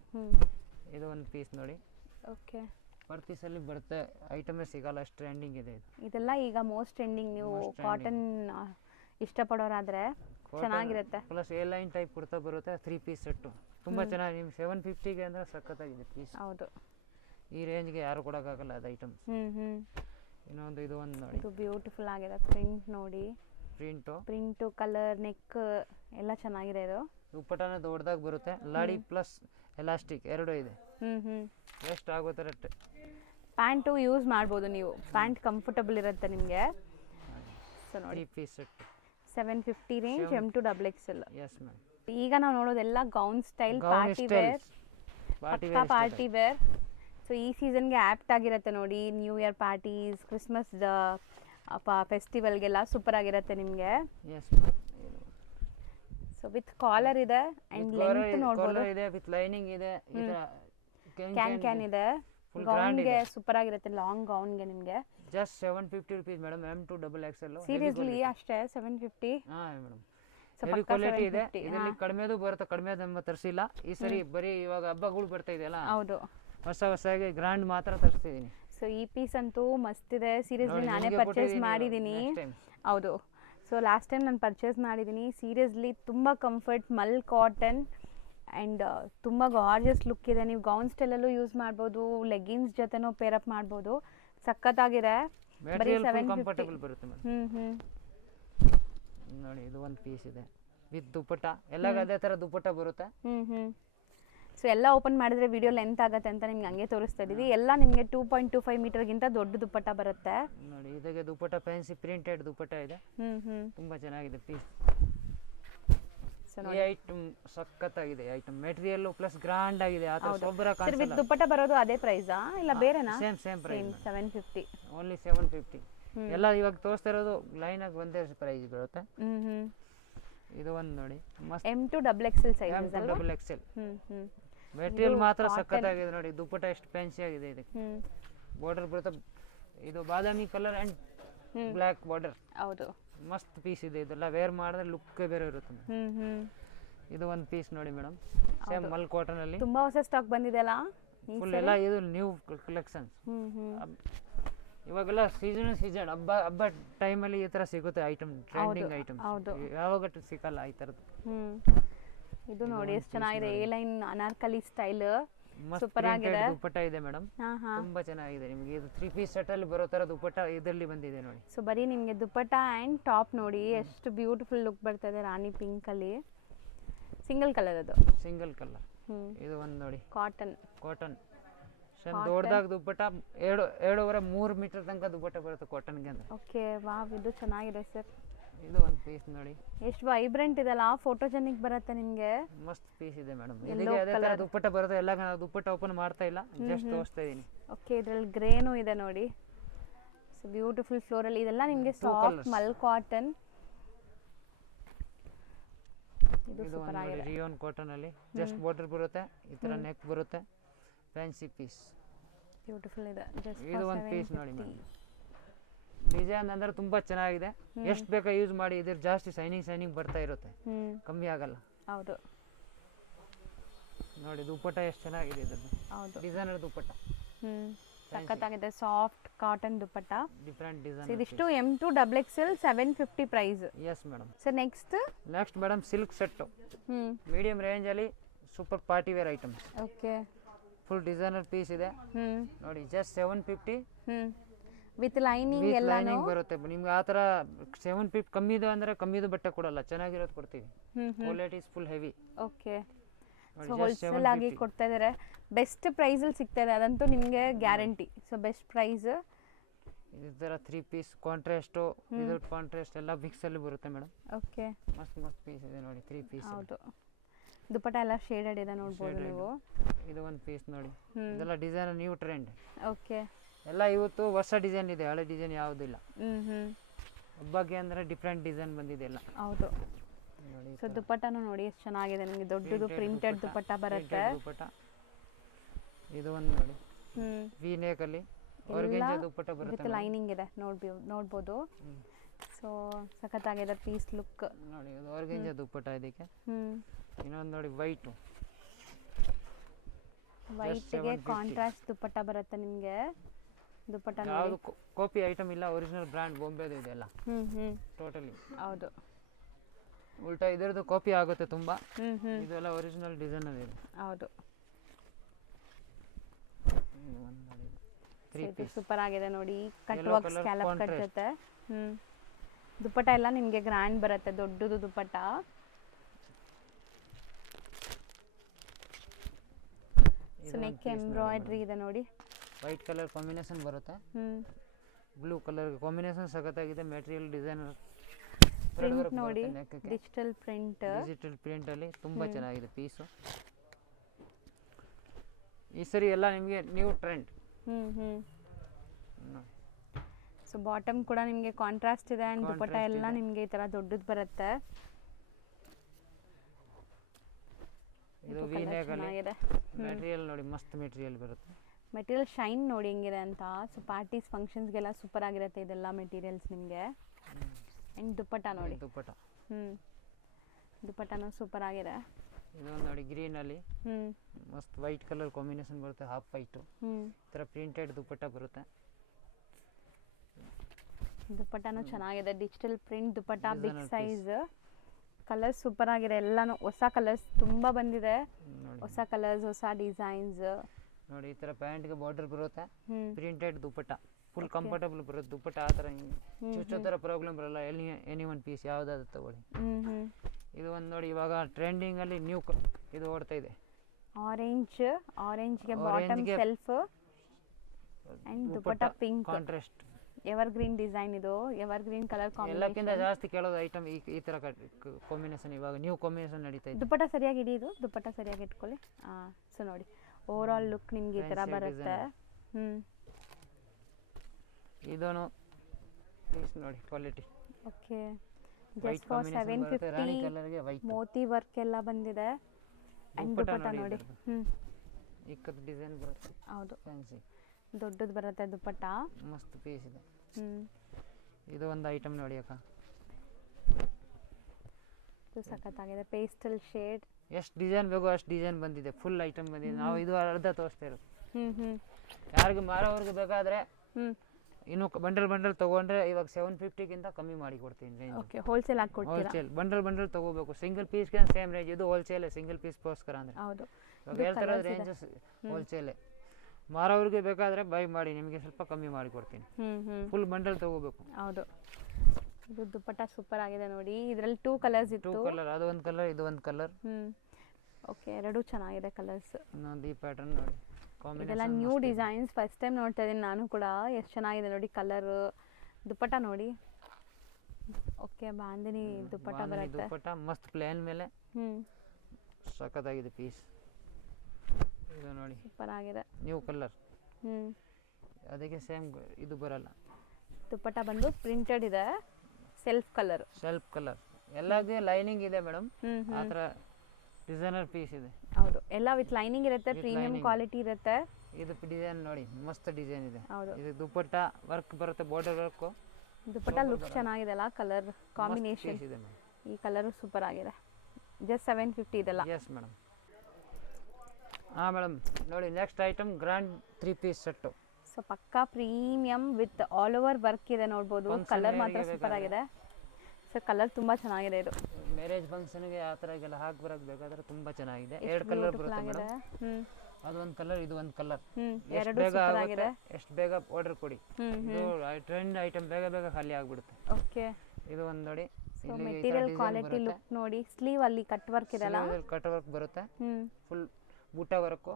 ಇದು ಒಂದು ಪೀಸ್ ನೋಡಿ. ಓಕೆ, ಪರ್ ಪೀಸ್ ಅಲ್ಲಿ ಬರುತ್ತೆ, ಐಟಮೇ ಸಿಗಲ್ಲ, ಅಷ್ಟು ಟ್ರೆಂಡಿಂಗ್ ಇದೆ ಇದು. ಇದೆಲ್ಲ ಈಗ ಮೋಸ್ಟ್ ಟ್ರೆಂಡಿಂಗ್. ನೀವು ಕಾಟನ್ ಇಷ್ಟಪಡೋರಾದ್ರೆ ಚೆನ್ನಾಗಿರುತ್ತೆ. Plus A line type kurta ಬರುತ್ತೆ, 3 ಪೀಸ್ ಸೆಟ್, ತುಂಬಾ ಚೆನ್ನಾಗಿ. ನಿಮ್ಗೆ 750ಗೆ ಅಂದ್ರೆ ಸಖತ್ತಾಗಿದೆ ಪೀಸ್. ಹೌದು, ಈ ರೇಂಜ್ಗೆ ಯಾರು ಕೊಡೋಕ್ಕಾಗಲ್ಲ ಅದು ಐಟಮ್ಸ್. ಇನ್ನೊಂದು ಇದು ಒಂದು ನೋಡಿ, ಇದು ಬ್ಯೂಟಿಫುಲ್ ಆಗಿದೆ. ಪ್ರಿಂಟ್ ನೋಡಿ, ಪ್ರಿಂಟು, ಕಲರ್, ನೆಕ್ ಎಲ್ಲ ಚೆನ್ನಾಗಿದೆ. ಇದು ದುಪ್ಪಟ್ಟನ ದೊಡ್ಡದಾಗಿ ಬರುತ್ತೆ, ಲಾಡಿ ಪ್ಲಸ್ ಎಲಾಸ್ಟಿಕ್ ಎರಡು ಇದೆ. ಎಷ್ಟು ಆಗೋ ಥರ ಪ್ಯಾಂಟು ಯೂಸ್ ಮಾಡ್ಬೋದು ನೀವು. ಪ್ಯಾಂಟ್ ಕಂಫರ್ಟಬಲ್ ಇರುತ್ತೆ ನಿಮಗೆ. ಸೊ ನೋಡಿ 3 piece set, 750 range, M2XXL. Yes ma'am. ಈಗ ನಾವು ನೋಡೋದೆಲ್ಲ gown style, party wear, party wear. So ಈ ಸೀಸನ್ಗೆ ಆ್ಯಪ್ಟ್ ಆಗಿರುತ್ತೆ ನೋಡಿ. ನ್ಯೂ ಇಯರ್ ಪಾರ್ಟೀಸ್, ಕ್ರಿಸ್ಮಸ್ ಫೆಸ್ಟಿವಲ್ಗೆಲ್ಲ ಸೂಪರ್ ಆಗಿರುತ್ತೆ ನಿಮಗೆ. ಸೊ ವಿತ್ ಕಾಲರ್ ಇದೆ ಅಂಡ್ ಲೆಂತ್ ನೋಡಬಹುದು ಇದೆ, ವಿತ್ ಲೈನಿಂಗ್ ಇದೆ, ಕ್ಯಾನ್ ಇದೆ. ಗೌನ್ಗೆ ಸೂಪರ್ ಆಗಿರುತ್ತೆ, ಲಾಂಗ್ ಗೌನ್ಗೆ ನಿಮಗೆ. Just 750 rupees madam, M2XXL. Seriously ಅಷ್ಟೇ 750? ಹಾ ಮೇಡಮ್, ಹೆವಿ ಕ್ವಾಲಿಟಿ ಇದೆ. ಇದರಲ್ಲಿ ಕಡಿಮೆದು ಬರುತ್ತೆ, ಕಡಿಮೆ ನಮ್ಮ ತರಿಸಿಲ್ಲ ಈ ಸರಿ. ಬರೀ ಇವಾಗ ಹಬ್ಬಗಳು ಬರ್ತಾ ಇದೆಯಲ್ಲ, ಹೌದು, ಹೊಸದಾಗಿ ಗ್ರ್ಯಾಂಡ್ ಮಾತ್ರ ತರಿಸ್ತಿದ್ದೀನಿ. ಸೊ ಈ ಪೀಸ್ ಅಂತೂ ಮಸ್ತ್ ಇದೆ. ಸೀರಿಯಸ್ಲಿ ನಾನೇ ಪರ್ಚೇಸ್ ಮಾಡಿದ್ದೀನಿ. ಹೌದು, ಸೊ ಲಾಸ್ಟ್ ಟೈಮ್ ನಾನು ಪರ್ಚೇಸ್ ಮಾಡಿದ್ದೀನಿ. ಸೀರಿಯಸ್ಲಿ ತುಂಬ ಕಂಫರ್ಟ್, ಮಲ್ ಕಾಟನ್ ಆ್ಯಂಡ್ ತುಂಬ ಗಾರ್ಜಿಯಸ್ ಲುಕ್ ಇದೆ. ನೀವು ಗೌನ್ ಸ್ಟೈಲಲ್ಲೂ ಯೂಸ್ ಮಾಡ್ಬೋದು, ಲೆಗ್ಗಿನ್ಸ್ ಜೊತೆನೂ ಪೇರಪ್ ಮಾಡ್ಬೋದು. ಸಖತ್ತಾಗಿದೆ. ಬರೀ 750 ನೋಡಿ. ಇದು ಒಂದು ಪೀಸ್ ಇದೆ ವಿತ್ ದುಪ್ಪಟ್ಟ, ಎಲ್ಲ ಅದೇ ಥರ ದುಪ್ಪಟ್ಟ ಬರುತ್ತೆ. ಸೊ ಎಲ್ಲ ಓಪನ್ ಮಾಡಿದ್ರೆ ವಿಡಿಯೋ ಲೆಂತ್ ಆಗುತ್ತೆ ಅಂತ ನಿಮ್ಗೆ ಹಂಗೆ ತೋರಿಸ್ತಾ ಇದ್ದೀವಿ. ಎಲ್ಲ ನಿಮಗೆ 2.25 ಮೀಟರ್ಗಿಂತ ದೊಡ್ಡ ದುಪ್ಪಟ್ಟ ಬರುತ್ತೆ. ನೋಡಿ ಇದಕ್ಕೆ ದುಪ್ಪಟ್ಟ ಫ್ಯಾನ್ಸಿ ಪ್ರಿಂಟೆಡ್ ದುಪ್ಪಟ್ಟ ಇದೆ. ತುಂಬಾ ಚೆನ್ನಾಗಿದೆ ಪೀಸ್. ಈ ಐಟಮ್ ಸಖತ್ತಾಗಿದೆ ಐಟಮ್. ಮೆಟೀರಿಯಲ್ ಪ್ಲಸ್ ಗ್ರಾಂಡ್ ಆಗಿದೆ. ಆ ತರ ಸೋಬರ ಸರ್ ವಿತ್ ಕಾಣಿಸಲ್ಲ. ದುಪ್ಪಟ್ಟ ಬರೋದು ಅದೇ ಪ್ರೈಸಾ ಇಲ್ಲ ಬೇರೆನಾ? Same price 750. ಓನ್ಲಿ 750. ಎಲ್ಲ ಇವಾಗ ತೋರಿಸ್ತಾ ಇರೋದು ಲೈನ್ ಆಗಿ ಒಂದೇ ಪ್ರೈಸ್ ಬರುತ್ತೆ. ಇದು ಒಂದು ನೋಡಿ ಮಸ್ತ್ M2 XXL ಸೈಜ್ ಅಲ್ವಾ? Double XL. ಮೆಟೀರಿಯಲ್ ಮಾತ್ರ ಸಖತ್ತಾಗಿದೆ ನೋಡಿ. ದುಪ್ಪಟ್ಟ ಎಷ್ಟು ಫ್ಯಾನ್ಸಿ ಆಗಿದೆ ಇದಕ್ಕೆ. ಬಾರ್ಡರ್ ಬರುತ್ತೆ. ಇದು ಬಾದಾಮಿ ಕಲರ್ ಅಂಡ್ ಬ್ಲ್ಯಾಕ್ ಬಾರ್ಡರ್. ಹೌದು, ಮಸ್ತ್ ಪೀಸ್ ಇದೆ. ಇದೆಲ್ಲ ವೇರ್ ಮಾಡಿದ್ರೆ ಲುಕ್ ಬೇರೆ ಇರುತ್ತೆ. ಇದು ಒಂದು ಪೀಸ್ ನೋಡಿ ಮೇಡಮ್. ಸೇಮ್ ಮಲ್ ಕಾಟನ್ ಅಲ್ಲಿ ತುಂಬಾ ಹೊಸ ಸ್ಟಾಕ್ ಬಂದಿದೆ ಅಲ್ಲ ಫುಲ್. ಎಲ್ಲ ಇದು ನ್ಯೂ ಕಲೆಕ್ಷನ್ಸ್. ಇವಾಗೆಲ್ಲ ಸೀಸನ್ ಹಬ್ಬ ಟೈಮಲ್ಲಿ ಈ ತರ ಸಿಗುತ್ತೆ ಐಟಮ್. ಟ್ರೆಂಡಿಂಗ್ ಐಟಮ್ ಯಾವಾಗ ಸಿಕ್ಕಲ್ಲ ಈ ತರದ್ದು. ಇದು ನೋಡಿ ಎಷ್ಟು ಚೆನ್ನಾಗಿದೆ. A line Anarkali style super ಆಗಿದೆ. ದುಪ್ಪಟ್ಟ ಇದೆ ಮೇಡಮ್. ತುಂಬಾ ಚೆನ್ನಾಗಿದೆ. ನಿಮಗೆ ಇದು 3 ಪೀಸ್ ಸೆಟ್ ಅಲ್ಲಿ ಬರೋ ತರ ದುಪ್ಪಟ್ಟ ಇದರಲ್ಲಿ ಬಂದಿದೆ ನೋಡಿ. ಸೊ ಬರೀ ನಿಮಗೆ ದುಪ್ಪಟ್ಟ ಅಂಡ್ ಟಾಪ್ ನೋಡಿ ಎಷ್ಟು ಬ್ಯೂಟಿಫುಲ್ ಲುಕ್ ಬರ್ತಾ ಇದೆ. ರಾಣಿ ಪಿಂಕ್ ಅಲ್ಲಿ ಸಿಂಗಲ್ ಕಲರ್ ಅದು. Single colour. ಇದು ಒಂದು ನೋಡಿ ಕಾಟನ್. ದೊಡ್ಡದಾಗ ದುಪ್ಪಟ್ಟ 2.5-3 ಮೀಟರ್ ತನಕ ದುಪ್ಪಟ್ಟ ಬರುತ್ತೆ ಕಾಟನ್ಗೆ ಅಂದ್ರೆ. ಓಕೆ, ವಾವ್, ಇದು ಚೆನ್ನಾಗಿದೆ ಸರ್. ಇದು ಒಂದು ಪೀಸ್ ನೋಡಿ ಎಷ್ಟು ವೈಬ್ರೆಂಟ್ ಇದೆಲ್ಲ. ಫೋಟೋಜೆನಿಕ್ ಬರುತ್ತೆ ನಿಮಗೆ. ಮಸ್ತ್ ಪೀಸ್ ಇದೆ ಮೇಡಮ್. ಇದಕ್ಕೆ ಅದೇ ತರ ದುಪ್ಪಟ್ಟ ಬರುತ್ತೆ. ಎಲ್ಲ ನಾನು ದುಪ್ಪಟ್ಟ ಓಪನ್ ಮಾಡ್ತಾ ಇಲ್ಲ, ಜಸ್ಟ್ ತೋರಿಸ್ತಾ ಇದೀನಿ. ಓಕೆ, ಇದರಲ್ಲಿ ಗ್ರೇನು ಇದೆ ನೋಡಿ. So beautiful floral. ಇದೆಲ್ಲ ನಿಮಗೆ ಸಾಫ್ಟ್ ಮಲ್ ಕಾಟನ್. ಇದು ಸೂಪರ್ ಆಗಿದೆ. ರಿಯೋನ್ ಕಾಟನ್ ಅಲ್ಲಿ ಜಸ್ಟ್ ಬಾರ್ಡರ್ ಬರುತ್ತೆ. ಈ ತರ ನೆಕ್ ಬರುತ್ತೆ. ಫ್ಯಾನ್ಸಿ ಪೀಸ್ ಬ್ಯೂಟಿಫುಲ್ ಇದೆ. ಇದು ಒಂದು ಪೀಸ್ ನೋಡಿ ಮೇಡಮ್. ಡಿಸೈನ್ ಅಂದ್ರೆ ತುಂಬಾ ಚೆನ್ನಾಗಿದೆ. ಎಷ್ಟು ಬೇಕಾ ಯೂಸ್ ಮಾಡಿ. ಇದ್ರ ಜಾಸ್ತಿ ಶೈನಿಂಗ್ ಬರ್ತಾ ಇರುತ್ತೆ, ಕಮ್ಮಿ ಆಗಲ್ಲ. ಹೌದು ನೋಡಿ ದುಪ್ಪಟ್ಟ ಎಷ್ಟು ಚೆನ್ನಾಗಿದೆ. ಇದ್ರದ್ದು ಹೌದು ಡಿಸೈನರ್ ದುಪ್ಪಟ್ಟ ಸಖತ್ತಾಗಿದೆ. Soft cotton dupatta. Different design. ಇದಿಷ್ಟು M2 XXL 750 price. Yes madam. Sir next madam silk set. Medium range ಅಲ್ಲಿ super party wear items. Okay, full designer piece ಇದೆ ನೋಡಿ. ಜಸ್ಟ್ 750 ವಿತ್ ಲೈನಿಂಗ್ ಎಲ್ಲಾನು ಬರುತ್ತೆ ನಿಮ್ಗೆ. ಆ ತರ 750 ಕಮ್ಮಿದು ಅಂದ್ರೆ ಕಮ್ಮಿದು ಬಟ್ಟೆ ಕೊಡಲ್ಲ, ಚೆನ್ನಾಗಿರೋದು ಕೊಡ್ತೀವಿ. Quality is full heavy. Okay, so wholesale ಆಗಿ ಕೊಡ್ತಾ ಇದ್ದಾರೆ. ಬೆಸ್ಟ್ ಪ್ರೈಸ್ ಅಲ್ಲಿ ಸಿಗ್ತಾ ಇದೆ, ಅದಂತೂ ನಿಮಗೆ ಗ್ಯಾರಂಟಿ. So best price. ಈ ತರ 3 ಪೀಸ್ ಕಾಂಟ್ರಾಸ್ಟ್ ವಿದೌಟ್ ಕಾಂಟ್ರಾಸ್ಟ್ ಎಲ್ಲ ಮಿಕ್ಸ್ ಅಲ್ಲಿ ಬರುತ್ತೆ ಮೇಡಮ್. ಓಕೆ, ಮಸ್ತ್ ಪೀಸ್ ಇದೆ ನೋಡಿ. 3 ಪೀಸ್. ಹೌದು, ದುಪ್ಪಟ್ಟ ಎಲ್ಲ ಶೇಡೆಡ್ ಇದೆ ನೋಡಬಹುದು ನೀವು. ಇದು ಒಂದು ಪೀಸ್ ನೋಡಿ. ಇದೆಲ್ಲ ಡಿಸೈನ್ ನ್ಯೂ ಟ್ರೆಂಡ್. ಓಕೆ, ಎಲ್ಲ ಇವತ್ತು ಹೊಸ ಡಿಸೈನ್ ಇದೆ, ಹಳೆ ಡಿಸೈನ್ ಯಾವುದಿಲ್ಲ. ಹಬ್ಬಕ್ಕೆ ಅಂದ್ರೆ ಡಿಫ್ರೆಂಟ್ ಡಿಸೈನ್ ಬಂದಿದೆ ಎಲ್ಲ. ಹೌದು. ಸೊ ದುಪ್ಪಟ್ಟನು ನೋಡಿ ಎಷ್ಟು ಚೆನ್ನಾಗಿದೆ. ನಿಮಗೆ ದೊಡ್ಡದು ಪ್ರಿಂಟೆಡ್ ದುಪ್ಪಟ್ಟ ಬರುತ್ತೆ. ಇದು ಒಂದು ನೋಡಿ ವಿ ನೆಕ್ ಅಲ್ಲಿ ಆರ್ಗೆಂಜಾ ದುಪ್ಪಟ್ಟ ಬರುತ್ತೆ. ವಿತ್ ಲೈನಿಂಗ್ ಇದೆ ನೋಡಬಹುದು. ಸೊ ಸಖತ್ತಾಗಿದೆ ಪೀಸ್ ಲುಕ್ ನೋಡಿ. ಇದು ಆರ್ಗೆಂಜಾ ದುಪ್ಪಟ್ಟ ಇದಕ್ಕೆ. ಇನ್ನೊಂದು ನೋಡಿ ವೈಟ್ ಗೆ ಕಾಂಟ್ರಾಸ್ಟ್ ದುಪ್ಪಟ್ಟ ಬರುತ್ತೆ ನಿಮಗೆ. ದುಪ್ಪಟ್ಟ ಯಾವುದು ಕಾಪಿ ಐಟಮ್ ಇಲ್ಲ, ಒರಿಜಿನಲ್ ಬ್ರ್ಯಾಂಡ್ ಬೊಂಬೆದು ಇದೆ ಎಲ್ಲ ಟೋಟಲಿ. ಹೌದು, ಉಲ್ಟಾ ಇದರದ್ದು ಕಾಪಿ ಆಗುತ್ತೆ ತುಂಬಾ. ಇದೆಲ್ಲ ಒರಿಜಿನಲ್ ಡಿಸೈನ್ ಇದೆ. ಹೌದು, ನೋಡಿ 3 ಪೀಸ್ ಸೂಪರ್ ಆಗಿದೆ ನೋಡಿ. ಕಟ್ ವರ್ಕ್ ಸ್ಕ್ಯಾಲಪ್ ಕಟ್ ಜೊತೆ. ದುಪ್ಪಟ್ಟ ಎಲ್ಲ ನಿಮಗೆ ಗ್ರ್ಯಾಂಡ್ ಬರುತ್ತೆ, ದೊಡ್ಡದು ದುಪ್ಪಟ್ಟ. ಸೊ ನೆಕ್ ಎಂಬ್ರಾಯ್ಡ್ರಿ ಇದೆ ನೋಡಿ. ವೈಟ್ ಕಲರ್ ಕಾಂಬಿನೇಷನ್ ಬರುತ್ತೆ. ಬ್ಲೂ ಕಲರ್ ಕಾಂಬಿನೇಷನ್ ಸಖತ್ತಾಗಿದೆ. ಮೆಟೀರಿಯಲ್ ಡಿಸೈನರ್ ಪ್ರಿಂಟ್ ನೋಡಿ. ಡಿಜಿಟಲ್ ಪ್ರಿಂಟ್ ಅಲ್ಲಿ ತುಂಬಾ ಚೆನ್ನಾಗಿದೆ ಪೀಸು. ಈ ಸರಿ ಎಲ್ಲ ನಿಮಗೆ ನ್ಯೂ ಟ್ರೆಂಡ್. ಸೊ ಬಾಟಮ್ ಕೂಡ ನಿಮಗೆ ಕಾಂಟ್ರಾಸ್ಟ್ ಇದೆ ಅಂಡ್ ದುಪ್ಪಟ್ಟ ಎಲ್ಲ ನಿಮಗೆ ಈ ತರ ದೊಡ್ಡದು ಬರುತ್ತೆ. ಇದು ವಿ ನೆಕ್ ಅಲ್ಲಿ ಮೆಟೀರಿಯಲ್ ನೋಡಿ. ಮಸ್ತ್ ಮೆಟೀರಿಯಲ್ ಬರುತ್ತೆ. ಮೆಟೀರಿಯಲ್ ಶೈನ್ ನೋಡಿ ಹೆಂಗಿದೆ ಅಂತ. ಸೊ ಪಾರ್ಟೀಸ್ ಫಂಕ್ಷನ್ಸ್ಗೆಲ್ಲ ಸೂಪರ್ ಆಗಿರುತ್ತೆ ಇದೆಲ್ಲ ಮೆಟೀರಿಯಲ್ಸ್ ನಿಮಗೆ. ಅಂಡ್ ದುಪ್ಪಟ್ಟ ನೋಡಿ. ದುಪ್ಪಟ್ಟನೂ ಸೂಪರ್ ಆಗಿದೆ. ಇದೊಂದು ನೋಡಿ ಗ್ರೀನ್ ಅಲ್ಲಿ ಮಸ್ತ್ ವೈಟ್ ಕಲರ್ ಕಾಂಬಿನೇಷನ್ ಬರುತ್ತೆ. ಹಾಫ್ ವೈಟ್ ಈ ತರ ಪ್ರಿಂಟೆಡ್ ದುಪ್ಪಟ್ಟ ಬರುತ್ತೆ. ದುಪ್ಪಟ್ಟನೂ ಚೆನ್ನಾಗಿದೆ. ಡಿಜಿಟಲ್ ಪ್ರಿಂಟ್ ದುಪ್ಪಟ್ಟ, ಬಿಗ್ ಸೈಜ್. ಕಲರ್ಸ್ ಸೂಪರ್ ಆಗಿದೆ. ಎಲ್ಲಾನು ಹೊಸ ಕಲರ್ಸ್ ತುಂಬಾ ಬಂದಿದೆ. ಹೊಸ ಕಲರ್ಸ್, ಹೊಸ ಡಿಸೈನ್ಸ್ ನೋಡಿ. ಈ ತರ ಪ್ಯಾಂಟ್ ಗೆ ಬಾರ್ಡರ್ ಬರುತ್ತೆ. ಪ್ರಿಂಟೆಡ್ ದುಪ್ಪಟ್ಟ ಫುಲ್ ಕಂಫರ್ಟಬಲ್ ಬರುತ್ತೆ. ದುಪ್ಪಟ್ಟ ಆ ತರ ಚುಚ್ಚೋ ತರ ಪ್ರಾಬ್ಲಮ್ ಬರಲ್ಲ. ಎನಿ ಒನ್ ಪೀಸ್ ಯಾವ್ದಾದ್ರು ತಗೊಳ್ಳಿ. ಇದು ಒಂದು ನೋಡಿ. ಇವಾಗ ಟ್ರೆಂಡಿಂಗ್ ಅಲ್ಲಿ ನ್ಯೂ ಇದು ಓಡ್ತಾ ಇದೆ. ಆರೆಂಜ್ಗೆ ಬಾಟಮ್ Orange ಗೆ self and dupatta pink contrast. Ever green design ಇದು, ಎವರ್ ಗ್ರೀನ್ ಕಲರ್ ಎಲ್ಲಕ್ಕಿಂತ ಕಾಂಬಿನೇಷನ್. ಜಾಸ್ತಿ ಕೇಳೋದು ಐಟಮ್ ಈ ಥರ ಕಾಂಬಿನೇಷನ್. ಇವಾಗ ನ್ಯೂ ಕಾಂಬಿನೇಷನ್ ನಡೀತಾ ಇದೆ. ದುಪಟ್ಟ ಸರಿಯಾಗಿ ಹಿಡಿದು, ದುಪಟ್ಟ ಸರಿಯಾಗಿ ಇಟ್ಕೊಳ್ಳಿ. ಸೊ ನೋಡಿ ಓವರ್ ಆಲ್ ಲುಕ್ ನಿಮ್ಗೆ ಈ ಥರ Fancy ಬರುತ್ತೆ. ಇದನ್ನು ಪೀಸ್ ನೋಡಿ quality. Okay, white just for combination ಬರುತ್ತೆ, ರಾಣಿ 750 ಕಲರ್ಗೆ ವೈಟ್. ಮೋತಿ ವರ್ಕ್ ಎಲ್ಲ ಬಂದಿದೆ. ಆ್ಯಂಡ್ ದುಪ್ಪಟ್ಟ ದುಪಟ್ಟ ನೋಡಿ. ಇಕ್ಕದ ಡಿಸೈನ್ ಬರುತ್ತೆ, ಹೌದು, ಫ್ಯಾನ್ಸಿ ದೊಡ್ಡದು ಬರುತ್ತೆ ದುಪಟ್ಟ. ಮಸ್ತ್ ಪೀಸ್ ಇದೆ. ಇದು ಒಂದು ಐಟಮ್ ನೋಡಿ ಅಕ್ಕ, ಇದು ಸಖತ್ತಾಗಿದೆ. Pastel shade. ಎಷ್ಟು ಡಿಸೈನ್ ಬೇಕೋ ಅಷ್ಟು ಡಿಸೈನ್ ಬಂದಿದೆ, ಫುಲ್ ಐಟಮ್ ಬಂದಿದೆ. ನಾವು ಇದು ಅರ್ಧ ತೋರಿಸ್ತಾ ಇರೋದು. ಹ್ಞೂ ಯಾರಿಗೆ ಮಾರೋವ್ರಿಗೆ ಬೇಕಾದರೆ ಇನ್ನು ಬಂಡಲ್ ತೊಗೊಂಡ್ರೆ ಇವಾಗ 750ಗಿಂತ ಕಮ್ಮಿ ಮಾಡಿ ಕೊಡ್ತೀನಿ ರೇಂಜ್. ಓಕೆ, ಹೋಲ್ಸೇಲ್ ಆಗಿ ಕೊಡ್ತೀರಾ? ಹೋಲ್ಸೇಲ್ ಬಂಡಲ್ ತೊಗೋಬೇಕು. ಸಿಂಗಲ್ ಪೀಸ್ಗೆ ಸೇಮ್ ರೇಂಜ್. ಇದು ಹೋಲ್ಸೇಲ್, ಸಿಂಗಲ್ ಪೀಸ್ಗೋಸ್ಕರ ಅಂದರೆ. ಹೌದು, ಇವಾಗ ಹೇಳ್ತಾರೆ ರೇಂಜಸ್ ಹೋಲ್ಸೇಲೆ. ಮಾರೋವ್ರಿಗೆ ಬೇಕಾದರೆ ಬೈ ಮಾಡಿ, ನಿಮಗೆ ಸ್ವಲ್ಪ ಕಮ್ಮಿ ಮಾಡಿ ಕೊಡ್ತೀನಿ. ಫುಲ್ ಬಂಡಲ್ ತೊಗೋಬೇಕು. ಹೌದು, ಇದು ದುಪಟ್ಟ ಸೂಪರ್ ಆಗಿದೆ ನೋಡಿ. ಇದರಲ್ಲಿ 2 ಕಲರ್ಸ್ ಇತ್ತು. 2 ಕಲರ್, ಅದು ಒಂದು ಕಲರ್, ಇದು ಒಂದು ಕಲರ್. ಓಕೆ, ಎರಡೂ ಚೆನ್ನಾಗಿದೆ ಕಲರ್ಸ್. ಇನ್ನೊಂದು ಈ ಪ್ಯಾಟರ್ನ್ ನೋಡಿ, ಇದೆಲ್ಲ ನ್ಯೂ ಡಿಸೈನ್ಸ್, ಫಸ್ಟ್ ಟೈಮ್ ನೋಡ್ತಾ ಇದ್ದೀನಿ ನಾನು ಕೂಡ. ಎಷ್ಟು ಚೆನ್ನಾಗಿದೆ ನೋಡಿ ಕಲರ್. ದುಪಟ್ಟ ನೋಡಿ. ಓಕೆ, ಬಾಂದಿನಿ ದುಪಟ್ಟ ಬರುತ್ತೆ. ದುಪಟ್ಟ ಮಸ್ತ್ ಪ್ಲೇನ್ ಮೇಲೆ ಸಖತ್ತಾಗಿದೆ ಪೀಸ್. ಇದು ನೋಡಿ ಸೂಪರ್ ಆಗಿದೆ, ನ್ಯೂ ಕಲರ್. ಅದಕ್ಕೆ ಸೇಮ್ ಇದು ಬರಲ್ಲ. ದುಪಟ್ಟ ಬಂದು ಪ್ರಿಂಟೆಡ್ ಇದೆ, ಸೆಲ್ಫ್ ಕಲರ್. ಎಲ್ಲದೇ ಲೈನಿಂಗ್ ಇದೆ ಮೇಡಮ್. ಆ ಥರ ಡಿಸೈನರ್ ಪೀಸ್ ಇದೆ. ಹೌದು, ಎಲ್ಲ ವಿತ್ ಲೈನಿಂಗ್ ಇರುತ್ತೆ, ಪ್ರೀಮಿಯಂ ಕ್ವಾಲಿಟಿ ಇರುತ್ತೆ. ಇದು ಡಿಸೈನ್ ನೋಡಿ, ಮಸ್ತ್ ಡಿಸೈನ್ ಇದೆ. ಹೌದು, ಇದು ದುಪಟ್ಟ ವರ್ಕ್ ಬರುತ್ತೆ, ಬಾರ್ಡರ್ ವರ್ಕ್. ದುಪಟ್ಟ ಲುಕ್ ಚೆನ್ನಾಗಿದೆ ಅಲ್ಲ, ಕಲರ್ ಕಾಂಬಿನೇಷನ್. ಈ ಕಲರು ಸೂಪರ್ ಆಗಿದೆ. ಜಸ್ಟ್ 750 ಇದೆಲ್ಲ. Yes madam. ಹಾಂ ಮೇಡಮ್, ನೋಡಿ next item grand 3 piece set. So ಪಕ್ಕಾ premium with all over work ಇದೆ ನೋಡ್ಬೋದು. ಕಲರ್ ಮಾತ್ರ ಸೂಪರ್ ಆಗಿದೆ. ಸೊ ಕಲರ್ ತುಂಬ ಚೆನ್ನಾಗಿದೆ. ಇದು ಮ್ಯಾರೇಜ್ ಫಂಕ್ಷನ್ಗೆ ಆ ಥರ ಎಲ್ಲ ಹಾಕಿ ಬರೋಕ್ಕೆ ಬೇಕಾದ್ರೆ ತುಂಬ ಚೆನ್ನಾಗಿದೆ. 2 ಕಲರ್ ಬರುತ್ತೆ ಮೇಡಮ್. ಅದು ಒಂದು ಕಲರ್, ಇದು ಒಂದು ಕಲರ್. ಎರಡು ಸೂಪರ್ ಆಗಿದೆ. ಎಷ್ಟು ಬೇಗ ಆರ್ಡರ್ ಕೊಡಿ. ಇದು ಟ್ರೆಂಡ್ ಐಟಮ್ ಬೇಗ ಖಾಲಿ ಆಗಿಬಿಡುತ್ತೆ. ಓಕೆ, ಇದು ಒಂದು ನೋಡಿ. ಸೊ ಮೆಟೀರಿಯಲ್ ಕ್ವಾಲಿಟಿ ಲುಕ್ ನೋಡಿ. ಸ್ಲೀವ್ ಅಲ್ಲಿ ಕಟ್ ವರ್ಕ್ ಇದೆಲ್ಲ, ಕಟ್ ವರ್ಕ್ ಬರುತ್ತೆ. ಫುಲ್ ಬೂಟ ವರ್ಕು,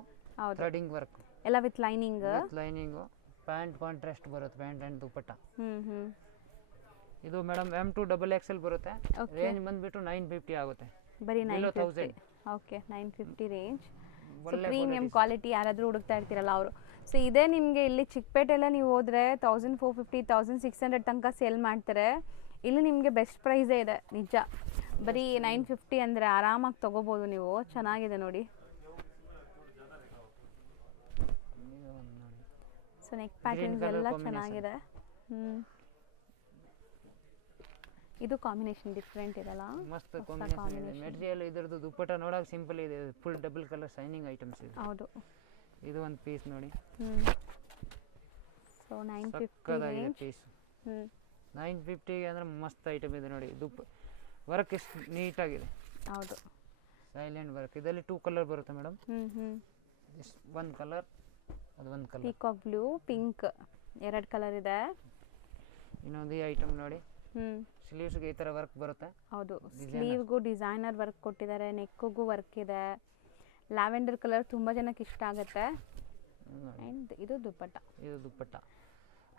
ಥ್ರೆಡಿಂಗ್ ವರ್ಕ್ ಎಲ್ಲ with lining. Lining. Pant contrast ಬರುತ್ತೆ, ಪ್ಯಾಂಟ್ ಆ್ಯಂಡ್ ದುಪಟ್ಟ. ಇದು ಮೇಡಮ್ M2XXL ಬರುತ್ತೆ. ರೇಂಜ್ ಬಂದ್ಬಿಟ್ಟು 950 ಆಗುತ್ತೆ. ಬರೀ 950. Okay, 950 range. ಪ್ರೀಮಿಯಂ ಕ್ವಾಲಿಟಿ ಯಾರಾದರೂ ಹುಡುಕ್ತಾ ಇರ್ತೀರಲ್ಲ ಅವರು. ಸೊ ಇದೇ ನಿಮಗೆ ಇಲ್ಲಿ ಚಿಕ್ಕಪೇಟೆಲ್ಲ ನೀವು ಹೋದರೆ 1450, 1600 ತನಕ ಸೇಲ್ ಮಾಡ್ತಾರೆ. ಇಲ್ಲಿ ನಿಮಗೆ ಬೆಸ್ಟ್ ಪ್ರೈಸೇ ಇದೆ ನಿಜ. ಬರೀ 950 ಅಂದರೆ ಆರಾಮಾಗಿ ತೊಗೋಬೋದು ನೀವು. ಚೆನ್ನಾಗಿದೆ ನೋಡಿ. ಸೊ ನೆಕ್ ಪ್ಯಾಟರ್ನ್ಸ್ ಎಲ್ಲ ಚೆನ್ನಾಗಿದೆ. ಇದು ಕಾಂಬಿನೇಷನ್ ಡಿಫ್ರೆಂಟ್ ಇದೆಲ್ಲ, ಮಸ್ತ್ ಕಾಂಬಿನೇಷನ್ ಇದೆ. ಮೆಟೀರಿಯಲ್ ಇದರದ್ದು ದುಪಟ್ಟ ನೋಡಕ್ಕೆ ಸಿಂಪಲ್ ಇದೆ, full double colour shining items ಇದೆ. ಹೌದು, ಇದು ಒಂದು ಪೀಸ್ ನೋಡಿ. So 950 range. ಪೀಸ್ 950ಗೆ ಅಂದ್ರೆ ಮಸ್ತ್ ಐಟಮ್ ಇದೆ ನೋಡಿ. ವರ್ಕ್ ಎಷ್ಟು ನೀಟಾಗಿದೆ. ಹೌದು, ಸೈಲೆಂಟ್ ವರ್ಕ್. ಇದರಲ್ಲಿ 2 ಕಲರ್ ಬರುತ್ತೆ ಮೇಡಮ್. ಒಂದು ಕಲರ್, ಅದು ಒಂದು colour. Peacock blue, pink, 2 colour ಇದೆ. ಇನ್ನೊಂದು ಈ ಐಟಮ್ ನೋಡಿ. ಸ್ಲೀವ್ಸ್ಗೆ ಈ ಥರ ವರ್ಕ್ ಬರುತ್ತೆ. ಹೌದು, ಸ್ಲೀವ್ಗೂ ಡಿಸೈನರ್ ವರ್ಕ್ ಕೊಟ್ಟಿದ್ದಾರೆ, ನೆಕ್ಕಿಗೂ ವರ್ಕ್ ಇದೆ. ಲ್ಯಾವೆಂಡರ್ ಕಲರ್ ತುಂಬ ಜನಕ್ಕೆ ಇಷ್ಟ ಆಗುತ್ತೆ. ಆ್ಯಂಡ್ ಇದು ದುಪಟ್ಟ.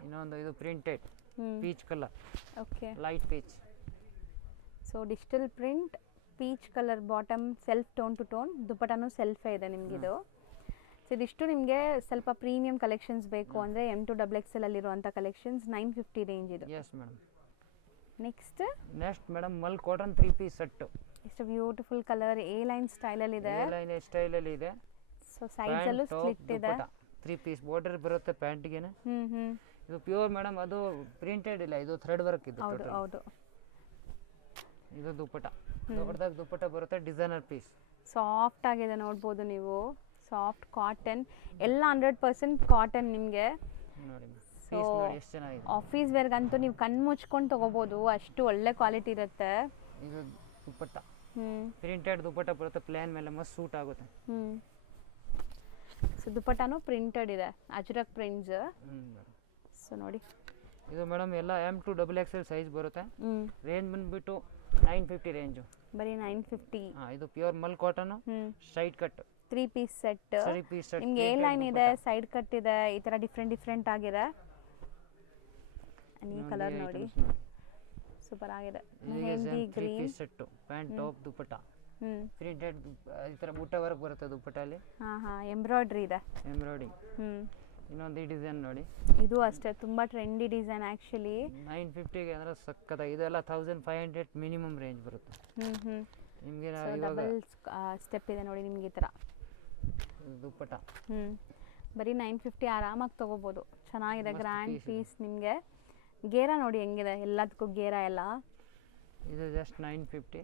ಇನ್ನೊಂದು ಇದು printed peach colour. Okay, light peach. So digital print, peach colour bottom, self tone to tone. ದುಪಟ್ಟನೂ ಸೆಲ್ಫೇ ಇದೆ ನಿಮಗಿದು. ಸೊ ಇದಿಷ್ಟು ನಿಮಗೆ ಸ್ವಲ್ಪ ಪ್ರೀಮಿಯಂ ಕಲೆಕ್ಷನ್ಸ್ ಬೇಕು ಅಂದರೆ M2XXL ಅಲ್ಲಿರುವಂಥ ಕಲೆಕ್ಷನ್ಸ್ 950 ರೇಂಜ್ ಇದು. Yes madam. Next madam mul cotton 3 piece set. ಎಷ್ಟು ಬ್ಯೂಟಿಫುಲ್ ಕಲರ್, ಎ ಲೈನ್ ಸ್ಟೈಲಲ್ಲಿ ಇದೆ. ಸ್ಟೈಲಲ್ಲಿ ಇದೆ. ಸೊ ಸೈಜಲ್ಲೂ ಸ್ಲಿಟ್ ಇದೆ. 3 ಪೀಸ್ ಬಾರ್ಡರ್ ಬರುತ್ತೆ ಪ್ಯಾಂಟ್ಗೆ. ಇದು ಪ್ಯೂರ್ ಮೇಡಮ್, ಅದು ಪ್ರಿಂಟೆಡ್ ಇಲ್ಲ, ಇದು ಥ್ರೆಡ್ ವರ್ಕ್ ಇದೆ. ಹೌದು. ಇದು ದುಪಟ್ಟ. ದುಪಟ್ಟ ಬರುತ್ತೆ, ಡಿಸೈನರ್ ಪೀಸ್. ಸಾಫ್ಟ್ ಆಗಿದೆ ನೋಡ್ಬೋದು ನೀವು. ಸಾಫ್ಟ್ ಕಾಟನ್ ಎಲ್ಲ 100% ಕಾಟನ್ ನಿಮಗೆ. ಸೊ ಆಫೀಸ್ ವೇರ್ಗಂತೂ ನೀವು ಕಣ್ಣು ಮುಚ್ಕೊಂಡು ತೊಗೋಬೋದು, ಅಷ್ಟು ಒಳ್ಳೆ ಕ್ವಾಲಿಟಿ ಇರುತ್ತೆ. ಇದು ದುಪಟ್ಟ ಪ್ರಿಂಟೆಡ್ ದುಪಟ್ಟ ಬರುತ್ತೆ, ಪ್ಲೇನ್ ಮೇಲೆ ಮಸ್ತ್ ಸೂಟ್ ಆಗುತ್ತೆ. ಸೊ ದುಪಟ್ಟನೂ ಪ್ರಿಂಟೆಡ್ ಇದೆ, ಅಜ್ರಕ್ ಪ್ರಿಂಟ್ಸ್. ಸೊ ನೋಡಿ, ಇದು ಮೇಡಮ್ ಎಲ್ಲ M2XXL ಸೈಜ್ ಬರುತ್ತೆ. ರೇಂಜ್ ಬಂದ್ಬಿಟ್ಟು 950 ರೇಂಜು. ಬರೀ 950. ಇದು pure mul cotton, straight cut. 3 piece set ಸರಿ ಪೀಸ್ ಸೆಟ್ ನಿಮ್ಗೆ ಏ ಲೈನ್ ಇದೆ, ಸೈಡ್ ಕಟ್ ಇದೆ, ಈ ತರ ಡಿಫ್ರೆಂಟ್ ಆಗಿದೆ. ಈ ಕಲರ್ ನೋಡಿ ಸೂಪರ್ ಆಗಿದೆ. Mehndi green piece set, pant top dupatta printed ಈ ತರ ಬುಟ್ಟ ವರ್ಕ್ ಬರುತ್ತೆ ದುಪಟ್ಟಲ್ಲಿ. ಎಂಬ್ರಾಯ್ಡ್ರಿ ಇದೆ. ಇನ್ನೊಂದು ಈ ಡಿಸೈನ್ ನೋಡಿ, ಇದು ಅಷ್ಟೇ ತುಂಬಾ ಟ್ರೆಂಡಿ ಡಿಸೈನ್ ಆಕ್ಚುಲಿ. 950ಗೆ ಅಂದ್ರೆ ಸಕ್ಕತ್ತಾಗಿ, ಇದೆಲ್ಲ 1500 ಮಿನಿಮಮ್ ರೇಂಜ್ ಬರುತ್ತೆ ನಿಮಗೆ. ಡಬಲ್ ಸ್ಟೆಪ್ ಇದೆ ನೋಡಿ ನಿಮ್ಗೆ ಈ ತರ ದುಪ್ಪಟ್ಟ. ಬರೀ 950 ಆರಾಮಾಗಿ ತಗೋಬಹುದು. ಚೆನ್ನಾಗಿದೆ, ಗ್ರ್ಯಾಂಡ್ ಪೀಸ್. ನಿಮಗೆ ಗೇರ ನೋಡಿ ಹೆಂಗಿದೆ, ಎಲ್ಲದಕ್ಕೂ ಗೇರ ಎಲ್ಲ. ಇದು just 950.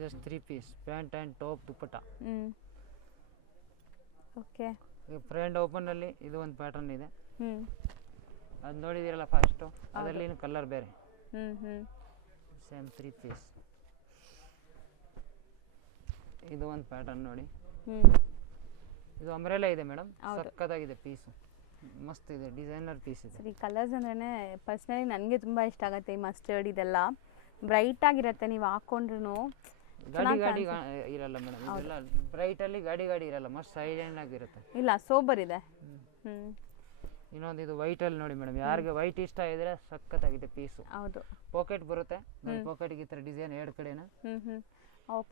Just 3 piece pant and top dupatta. Okay, front open ಅಲ್ಲಿ ಇದು ಒಂದು ಪ್ಯಾಟರ್ನ್ ಇದೆ, ಅದು ನೋಡಿದಿರಲ್ಲ ಫಸ್ಟ್, ಅದರಲ್ಲಿ ಕಲರ್ ಬೇರೆ. Same 3 piece. ಇದು ಒಂದು ಪ್ಯಾಟರ್ನ್ ನೋಡಿ, ಇದು ಅಂಬ್ರೆಲಾ ಇದೆ ಮೇಡಮ್, ಸಕ್ಕತ್ತಾಗಿದೆ ಪೀಸು, ಮಸ್ತ್ ಇದೆ, ಡಿಸೈನರ್ ಪೀಸ್ ಇದೆ. ಈ ಕಲರ್ಸ್ ಅಂದ್ರೆ ಪರ್ಸನಲಿ ನನಗೆ ತುಂಬಾ ಇಷ್ಟ ಆಗುತ್ತೆ. ಈ ಮಸ್ಟರ್ಡ್ ಇದೆಲ್ಲ ಬ್ರೈಟ್ ಆಗಿರುತ್ತೆ, ನೀವು ಹಾಕೊಂಡ್ರು ಗಾಡಿ ಇರಲ್ಲ ಮೇಡಮ್, ಇದೆಲ್ಲ ಬ್ರೈಟ್ ಅಲ್ಲಿ ಗಾಡಿ ಇರಲ್ಲ, ಮಸ್ತ್ ಸೈಲೆಂಟ್ ಆಗಿರುತ್ತೆ. ಇಲ್ಲ, ಸೋಬರ್ ಇದೆ. ಇನ್ನೊಂದು ಇದು ವೈಟ್ ಅಲ್ಲಿ ನೋಡಿ ಮೇಡಮ್, ಯಾರಿಗೆ ವೈಟ್ ಇಷ್ಟ ಇದ್ರೆ ಸಕ್ಕತ್ತಾಗಿದೆ ಪೀಸು. ಹೌದು, ಪಾಕೆಟ್ ಬರುತ್ತೆ, ಪಾಕೆಟ್ಗೆ ಈ ತರ ಡಿಸೈನ್ ಎರಡು ಕಡೆನ.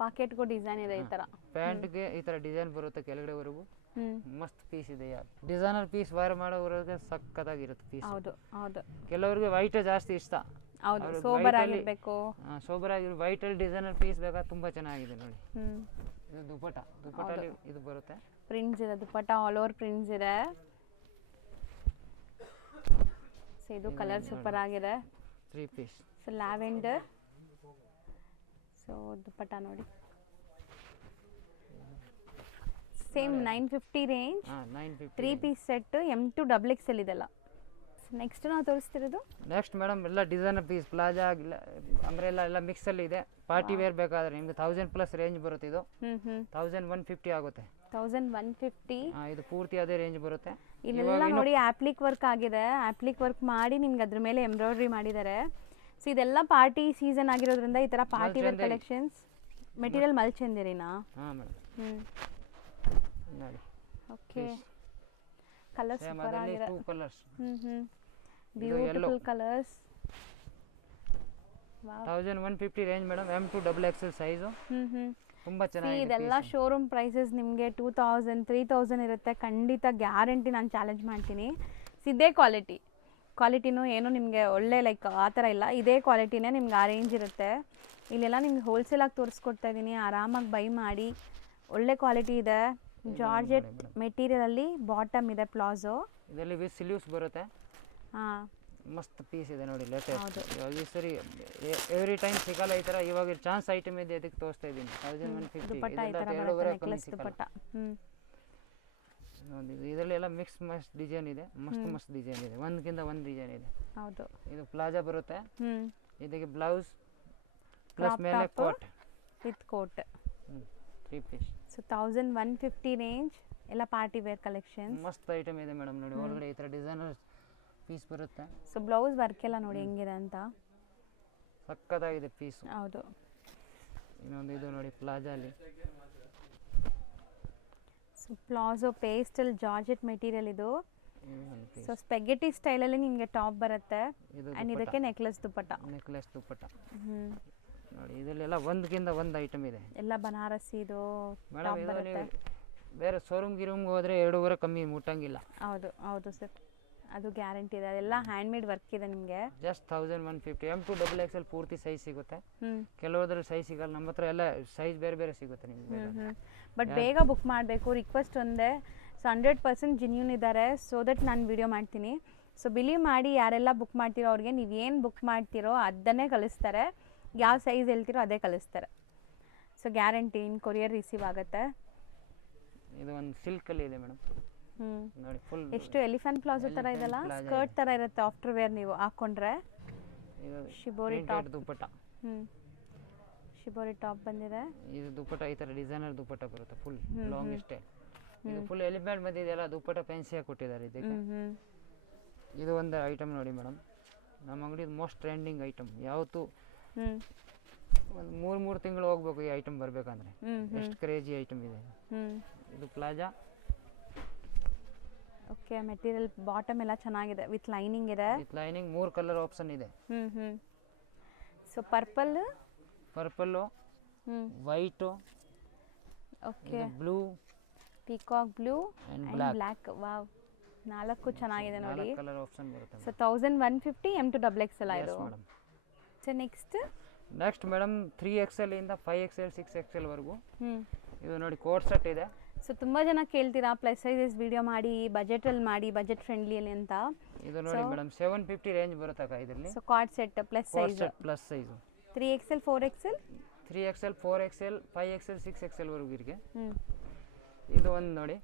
ಪಾಕೆಟ್ಗೂ ಡಿಸೈನ್ ಇದೆ ಈ ತರ. ಪ್ಯಾಂಟ್ಗೆ ಈ ತರ ಡಿಸೈನ್ ಬರುತ್ತೆ ಕೆಳಗಡೆವರೆಗೂ, ಮಸ್ತ್ ಪೀಸ್ ಇದೆ. ಡಿಸೈನರ್ ಪೀಸ್ ವೇರ್ ಮಾಡೋವರೆಗೆ ಸಕ್ಕತ್ತಾಗಿರುತ್ತೆ ಪೀಸ್. ಹೌದು ಹೌದು, ಕೆಲವರಿಗೆ ವೈಟ್ ಜಾಸ್ತಿ ಇಷ್ಟ. ಹೌದು, ಸೋಬರ್ ಆಗಿರಬೇಕು. ಸೋಬರ್ ಆಗಿ ವೈಟ್ ಅಲ್ಲಿ ಡಿಸೈನರ್ ಪೀಸ್ ಬೇಕಾ, ತುಂಬಾ ಚೆನ್ನಾಗಿದೆ ನೋಡಿ. ಇದು ದುಪಟ್ಟಲ್ಲಿ ಇದು ಬರುತ್ತೆ, ಪ್ರಿಂಟ್ಸ್ ಇದೆ, ದುಪಟ್ಟ ಆಲ್ ಓವರ್ ಪ್ರಿಂಟ್ಸ್ ಇದೆ. ಇದು ಕಲರ್ ಸೂಪರ್ ಆಗಿದೆ. 3 piece. So lavender. So dupatta ನೋಡಿ, same 950 range. 3 piece set, M2 XXL ಇದೆಲ್ಲ. ನೆಕ್ಸ್ಟ್ ನಾವು ತೋರಿಸ್ತಿರೋದು ನೆಕ್ಸ್ಟ್ ಮೇಡಮ್ ಎಲ್ಲ ಡಿಸೈನರ್ ಪೀಸ್, ಪ್ಲಾಜಾ ಅಂಬ್ರೆಲಾ ಎಲ್ಲ ಮಿಕ್ಸ್ ಅಲ್ಲಿ ಇದೆ. ಪಾರ್ಟಿ ವೇರ್ ಬೇಕಾದ್ರೆ ನಿಮ್ಗೆ 1000+ ರೇಂಜ್ ಬರುತ್ತೆ. ಇದು 1150 ಆಗುತ್ತೆ. 1150. ಇದು ಪೂರ್ತಿ ಅದೇ ರೇಂಜ್ ಬರುತ್ತೆ. ಇಲ್ಲೆಲ್ಲ ನೋಡಿ ಆಪ್ಲಿಕ್ ವರ್ಕ್ ಆಗಿದೆ, ಆಪ್ಲಿಕ್ ವರ್ಕ್ ಮಾಡಿ ನಿಮ್ಗೆ ಅದ್ರ ಮೇಲೆ ಎಂಬ್ರಾಯ್ಡ್ರಿ ಮಾಡಿದ್ದಾರೆ. ಸೊ ಇದೆಲ್ಲ ಪಾರ್ಟಿ ಸೀಸನ್ ಆಗಿರೋದ್ರಿಂದ ಈ ತರ ಪಾರ್ಟಿ ವೇರ್ ಕಲೆಕ್ಷನ್ಸ್. ಮೆಟೀರಿಯಲ್ ಮಲ್ಚಂದೇರಿನಾ? ಹಾಂ ಮೇಡಮ್. ನೋಡಿ, ಓಕೆ, ಕಲರ್ಸ್ ಸೂಪರ್ ಆಗಿದೆ. 2 colours. Beautiful colours. 1150 range madam, M2 XXL size. ತುಂಬಾ ಚೆನ್ನಾಗಿದೆ. ಇದೆಲ್ಲ ಶೋರೂಮ್ ಪ್ರೈಸಸ್ ನಿಮಗೆ 2000 3000 ಇರುತ್ತೆ. ಖಂಡಿತ ಗ್ಯಾರಂಟಿ ನಾನು ಚಾಲೆಂಜ್ ಮಾಡ್ತೀನಿ. ಇದೇ ಕ್ವಾಲಿಟಿನೂ ಏನು ನಿಮಗೆ ಒಳ್ಳೆ ಲೈಕ್ ಆ ಥರ ಇಲ್ಲ, ಇದೇ ಕ್ವಾಲಿಟಿನೇ ನಿಮ್ಗೆ ಆ ರೇಂಜ್ ಇರುತ್ತೆ. ಇಲ್ಲೆಲ್ಲ ನಿಮ್ಗೆ ಹೋಲ್ಸೇಲಾಗಿ ತೋರಿಸ್ಕೊಡ್ತಾ ಇದ್ದೀನಿ, ಆರಾಮಾಗಿ ಬೈ ಮಾಡಿ. ಒಳ್ಳೆ ಕ್ವಾಲಿಟಿ ಇದೆ. ಜಾರ್ಜೆಟ್ ಮೆಟೀರಿಯಲಲ್ಲಿ ಬಾಟಮ್ ಇದೆ, ಪ್ಲಾಜೋ ಇದರಲ್ಲಿ ವಿತ್ ಸ್ಲೀವ್ಸ್ ಬರುತ್ತೆ. ಹಾಂ, ಮಸ್ತ್ ಪೀಸ್ ಇದೆ ನೋಡಿ, ಲೇಟೆಸ್ಟ್. ಈ ಸರಿ ಎವ್ರಿ ಟೈಮ್ ಸಿಗಲ್ಲ ಈ ಥರ, ಇವಾಗ ಚಾನ್ಸ್ ಐಟಮ್ ಇದೆ, ಅದಕ್ಕೆ ತೋರಿಸ್ತಾ ಇದ್ದೀನಿ. 1150. ದುಪಟ್ಟ. ಇದರಲ್ಲಿ ಎಲ್ಲ ಮಿಕ್ಸ್ ಮಸ್ತ್ ಡಿಸೈನ್ ಇದೆ, ಮಸ್ತ್ ಡಿಸೈನ್ ಇದೆ, ಒಂದಕ್ಕಿಂತ ಒಂದು ಡಿಸೈನ್ ಇದೆ. ಹೌದು, ಇದು ಪ್ಲಾಜಾ ಬರುತ್ತೆ, ಇದಕ್ಕೆ ಬ್ಲೌಸ್ ಪ್ಲಸ್ ಮೇಲೆ coat with coat. 3 piece. So 1150 range, ಎಲ್ಲ ಪಾರ್ಟಿ ವೇರ್ ಕಲೆಕ್ಷನ್. ಮಸ್ತ್ ಐಟಮ್ ಇದೆ ಮೇಡಮ್ ನೋಡಿ, ಒಳಗಡೆ ಈ ಥರ ಡಿಸೈನರ್ ಪೀಸ್ ಬರುತ್ತೆ. ಸೊ ಬ್ಲೌಸ್ ವರ್ಕ್ ಎಲ್ಲ ನೋಡಿ ಹೆಂಗಿದೆ ಅಂತ, ಸಕ್ಕತ್ತಾಗಿದೆ ಪೀಸು. ಹೌದು. ಇನ್ನೊಂದು ಇದು ನೋಡಿ, ಪ್ಲಾಜಾ ಅಲ್ಲಿ. So palazzo pastel georgette material ಇದು. ಸೊ ಸ್ಪೆಗೆಟಿ ಸ್ಟೈಲಲ್ಲಿ ನಿಮಗೆ ಟಾಪ್ ಬರುತ್ತೆ, ಆ್ಯಂಡ್ ಇದಕ್ಕೆ ನೆಕ್ಲೆಸ್ ದುಪಟ್ಟ. ನೋಡಿ, ಇದರಲ್ಲೆಲ್ಲ ಒಂದಕ್ಕಿಂತ ಒಂದು ಐಟಮ್ ಇದೆ. ಎಲ್ಲ ಬನಾರಸಿದು ಮೇಡಮ್. ಇದು ನೀವು ಬೇರೆ ಗಿರ್ಮ್ಗೆ ಹೋದರೆ 2.5 ಕಮ್ಮಿ ಮುಟ್ಟಂಗಿಲ್ಲ. ಹೌದು ಹೌದು ಸರ್, ಅದು ಗ್ಯಾರಂಟಿ ಇದೆ. ಅದೆಲ್ಲ ಹ್ಯಾಂಡ್ ಮೇಡ್ ವರ್ಕ್ ಇದೆ ನಿಮಗೆ. ಜಸ್ಟ್ 1150. M2 XXL ಪೂರ್ತಿ ಸೈಜ್ ಸಿಗುತ್ತೆ. ಕೆಲವೊಂದ್ರಲ್ಲಿ ಸೈಜ್ ಸಿಗಲ್ಲ, ನಮ್ಮ ಹತ್ರ ಎಲ್ಲ ಸೈಜ್ ಬೇರೆ ಸಿಗುತ್ತೆ ನಿಮಗೆ. ಬಟ್ ಬೇಗ ಬುಕ್ ಮಾಡಬೇಕು. ರಿಕ್ವೆಸ್ಟ್ ಒಂದೇ, ಸೊ 100% ಜೆನ್ಯೂನ್ ಇದ್ದಾರೆ, ಸೊ ದಟ್ ನಾನು ವಿಡಿಯೋ ಮಾಡ್ತೀನಿ. ಸೊ ಬಿಲೀವ್ ಮಾಡಿ, ಯಾರೆಲ್ಲ ಬುಕ್ ಮಾಡ್ತೀರೋ ಅವ್ರಿಗೆ ನೀವೇನು ಬುಕ್ ಮಾಡ್ತೀರೋ ಅದನ್ನೇ ಕಳಿಸ್ತಾರೆ, ಯಾವ ಸೈಜ್ ಹೇಳ್ತೀರೋ ಅದೇ ಕಳಿಸ್ತಾರೆ. ಸೊ ಗ್ಯಾರಂಟಿ, ಇನ್ ಕೊರಿಯರ್ ರಿಸೀವ್ ಆಗುತ್ತೆ. ಇದು ಒಂದು ಸಿಲ್ಕಲ್ಲಿ ಇದೆ ಮೇಡಮ್. ನೋಡಿ, ಫುಲ್ ಎಷ್ಟು ಎಲಿಫೆಂಟ್ ಪ್ಲಾಜೋ ಥರ ಇದೆಲ್ಲ, ಸ್ಕರ್ಟ್ ಥರ ಇರುತ್ತೆ. ಆಫ್ಟರ್ ವೇರ್ ನೀವು ಹಾಕ್ಕೊಂಡ್ರೆ. Shibori top dupatta. Shibori top ಬಂದಿದೆ. ಇದು ದುಪಟ್ಟ ಈ ಥರ ಡಿಸೈನರ್ ದುಪಟ್ಟ ಬರುತ್ತೆ, ಫುಲ್ ಲಾಂಗ್ ಸ್ಟೈಲ್. ಇದು ಫುಲ್ ಎಲಿಫೆಂಟ್ ಬಂದಿದೆ, ಇದೆಲ್ಲ ದುಪಟ್ಟ ಫ್ಯಾನ್ಸಿಯಾಗಿ ಕೊಟ್ಟಿದ್ದಾರೆ ಇದಕ್ಕೆ. ಇದು ಒಂದು ಐಟಮ್ ನೋಡಿ ಮೇಡಮ್, ನಮ್ಮ ಅಂಗಡಿ ಮೋಸ್ಟ್ ಟ್ರೆಂಡಿಂಗ್ ಐಟಮ್. ಯಾವತ್ತು ಒಂದು ಮೂರು ತಿಂಗಳು ಹೋಗ್ಬೇಕು ಈ ಐಟಮ್ ಬರಬೇಕಂದ್ರೆ. ಎಷ್ಟು ಕ್ರೇಜಿ ಐಟಮ್ ಇದೆ ಇದು. ಪ್ಲಾಜಾ. ಓಕೆ, ಮೆಟೀರಿಯಲ್ ಬಾಟಮ್ ಎಲ್ಲ ಚೆನ್ನಾಗಿದೆ ವಿತ್ ಲೈನಿಂಗ್ ಇದೆ. ವಿತ್ ಲೈನಿಂಗ್ 3 ಕಲರ್ ಆಪ್ಷನ್ ಇದೆ. So purple, white, okay, blue, peacock blue and and black. Wow, 4 ಚೆನ್ನಾಗಿದೆ ನೋಡಿ. ಕಲರ್ ಆಪ್ಷನ್ ಬರುತ್ತೆ. ಸೊ 1150 M2XXL Yes, ಇದು. madam. So next madam 3XL ಇಂದ 5XL 6XL ವರೆಗೂ ಇದು ನೋಡಿ ಕೋಟ್ ಸೆಟ್ ಇದೆ. ಸೊ ತುಂಬ ಜನ ಕೇಳ್ತೀರಾ ಪ್ಲಸ್ ಸೈಜಸ್ ವಿಡಿಯೋ ಮಾಡಿ, ಬಜೆಟಲ್ಲಿ ಮಾಡಿ, ಬಜೆಟ್ ಫ್ರೆಂಡ್ಲಿಯಲ್ಲಿ ಅಂತ. ಇದು ನೋಡಿ ಮೇಡಮ್ 750 ರೇಂಜ್ ಬರುತ್ತೆ ಅಕ್ಕ ಇದರಲ್ಲಿ. So card set plus size, plus size 3XL 4XL 3XL 4XL 5XL 6XL ವರೆಗೂ ಇರಿಗೆ. ಇದು ಒಂದು ನೋಡಿ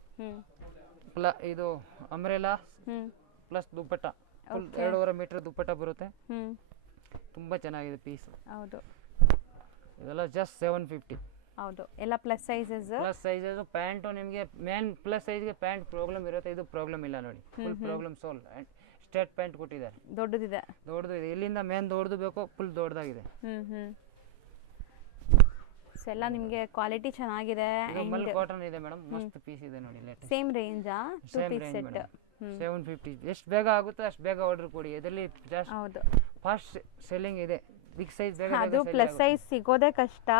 ಇದು ಅಂಬ್ರೆಲಾ ಪ್ಲಸ್ ದುಪ್ಪಟ್ಟ, ಫುಲ್ 2.5 ಮೀಟರ್ ದುಪ್ಪಟ್ಟ ಬರುತ್ತೆ. ತುಂಬ ಚೆನ್ನಾಗಿದೆ ಪೀಸ್. ಹೌದು, ಇದೆಲ್ಲ ಜಸ್ಟ್ 750. ಹೌದು, ಎಲ್ಲ ಪ್ಲಸ್ ಸೈಜಸ್. ಪ್ಯಾಂಟು ನಿಮಗೆ ಮೇನ್ ಪ್ಲಸ್ ಸೈಜ್ಗೆ ಪ್ಯಾಂಟ್ ಪ್ರಾಬ್ಲಮ್ ಇರುತ್ತೆ, ಇದು ಪ್ರಾಬ್ಲಮ್ ಇಲ್ಲ ನೋಡಿ. Full problem solve. Straight pant ಕೊಟ್ಟಿದ್ದಾರೆ. ದೊಡ್ಡದು ಇದೆ. ಇಲ್ಲಿಂದ ಮೇನ್ ದೊಡ್ಡದು ಬೇಕು, ಫುಲ್ ದೊಡ್ಡದಾಗಿದೆ. ಸೊ ಎಲ್ಲ ನಿಮಗೆ ಕ್ವಾಲಿಟಿ ಚೆನ್ನಾಗಿದೆ. ಮಲ್ ಕಾಟನ್ ಇದೆ ಮೇಡಮ್, ಮಸ್ತ್ ಪೀಸ್ ಇದೆ ನೋಡಿ. ಸೇಮ್ ರೇಂಜಾ? 2 ಪೀಸ್ ಸೆಟ್ 750. ಎಷ್ಟು ಬೇಗ ಆಗುತ್ತೋ ಅಷ್ಟು ಬೇಗ ಆರ್ಡರ್ ಕೊಡಿ. ಇದರಲ್ಲಿ ಹೌದು, ಫಾಸ್ಟ್ ಸೆಲ್ಲಿಂಗ್ ಇದೆ. ಬಿಗ್ ಸೈಜ್ ಬೇಗ ಅದು ಪ್ಲಸ್ ಸೈಜ್ ಸಿಗೋದೇ ಕಷ್ಟ,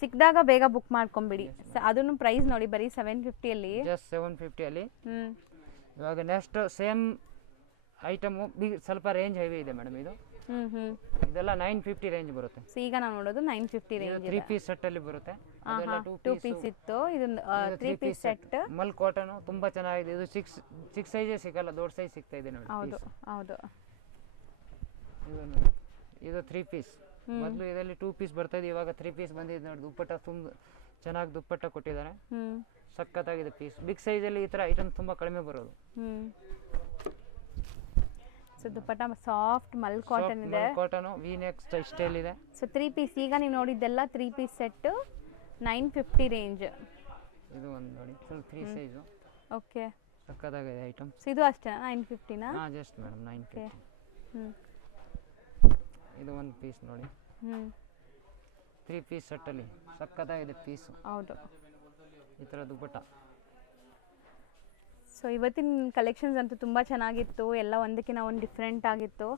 ಸಿಕ್ಕಿದಾಗ ಬೇಗ ಬುಕ್ ಮಾಡ್ಕೊಂಬಿಡಿ. ಅದನ್ನು ಪ್ರೈಸ್ ನೋಡಿ ಬರೀ 750 ಅಲ್ಲಿ, ಜಸ್ಟ್ 750 ಅಲ್ಲಿ. ಇವಾಗ ನೆಕ್ಸ್ಟ್ ಸೇಮ್ ಐಟಮ್ ಸ್ವಲ್ಪ ರೇಂಜ್ ಹೆವಿ ಇದೆ ಮೇಡಮ್. ಇದು ಇದೆಲ್ಲ 950 ರೇಂಜ್ ಬರುತ್ತೆ. ಸೊ ಈಗ ನಾವು ನೋಡೋದು 950 ರೇಂಜ್. 3 ಪೀಸ್ ಸೆಟ್ ಅಲ್ಲಿ ಬರುತ್ತೆ. 2 ಪೀಸ್ ಇತ್ತು, ಇದು 3 ಪೀಸ್ ಸೆಟ್. ಮಲ್ ಕಾಟನ್ ತುಂಬಾ ಚೆನ್ನಾಗಿದೆ. ಇದು 6 ಸೈಜೇ ಸಿಗಲ್ಲ, ದೊಡ್ಡ ಸೈಜ್ ಸಿಗ್ತಾ ಇದೆ ನೋಡಿ. ಹೌದು ಹೌದು. ಇದು 3 ಪೀಸ್. ಮೊದಲು ಇದರಲ್ಲಿ 2 ಪೀಸ್ ಬರ್ತಾ ಇದೆ, ಇವಾಗ 3 ಪೀಸ್ ಬಂದಿದೆ ನೋಡಿ. ದುಪ್ಪಟ್ಟ ತುಂಬ ಚೆನ್ನಾಗಿ ದುಪ್ಪಟ್ಟ ಕೊಟ್ಟಿದ್ದಾರೆ, ಸಖತ್ತಾಗಿದೆ ಪೀಸ್. ಬಿಗ್ ಸೈಜ್ ಅಲ್ಲಿ ಈ ತರ ಐಟಮ್ ತುಂಬಾ ಕಡಿಮೆ ಬರೋದು. ಸೊ ದುಪ್ಪಟ್ಟ ಸಾಫ್ಟ್ ಮಲ್ ಕಾಟನ್ ಇದೆ. ಕಾಟನ್ ವಿ ನೆಕ್ ಸ್ಟೈಲ್ ಇದೆ. ಸೊ 3 ಪೀಸ್ ಈಗ ನೀವು ನೋಡಿದ್ದೆಲ್ಲ 3 ಪೀಸ್ ಸೆಟ್ 950 ರೇಂಜ್. ಇದು ಒಂದು ನೋಡಿ ಫುಲ್ 3 ಸೈಜ್. ಓಕೆ, ಸಖತ್ತಾಗಿದೆ ಐಟಮ್. ಸೊ ಇದು ಅಷ್ಟೇನಾ 950 ನಾ? ಹಾ, ಜಸ್ಟ್ ಮೇಡಮ್ 950. ಇದು ಒಂದು ಪೀಸ್ ನೋಡಿ, 3 ಪೀಸ್ ಸೆಟ್ ಅಲ್ಲಿ ಸಖತ್ತಾಗಿದೆ ಪೀಸ್. ಹೌದು, ಈ ತರ ದುಪ್ಪಟ್ಟ. ಸೊ ಇವತ್ತಿನ ಕಲೆಕ್ಷನ್ಸ್ ಅಂತೂ ತುಂಬ ಚೆನ್ನಾಗಿತ್ತು, ಎಲ್ಲ ಒಂದಕ್ಕಿಂತ ಒಂದು ಡಿಫ್ರೆಂಟ್ ಆಗಿತ್ತು.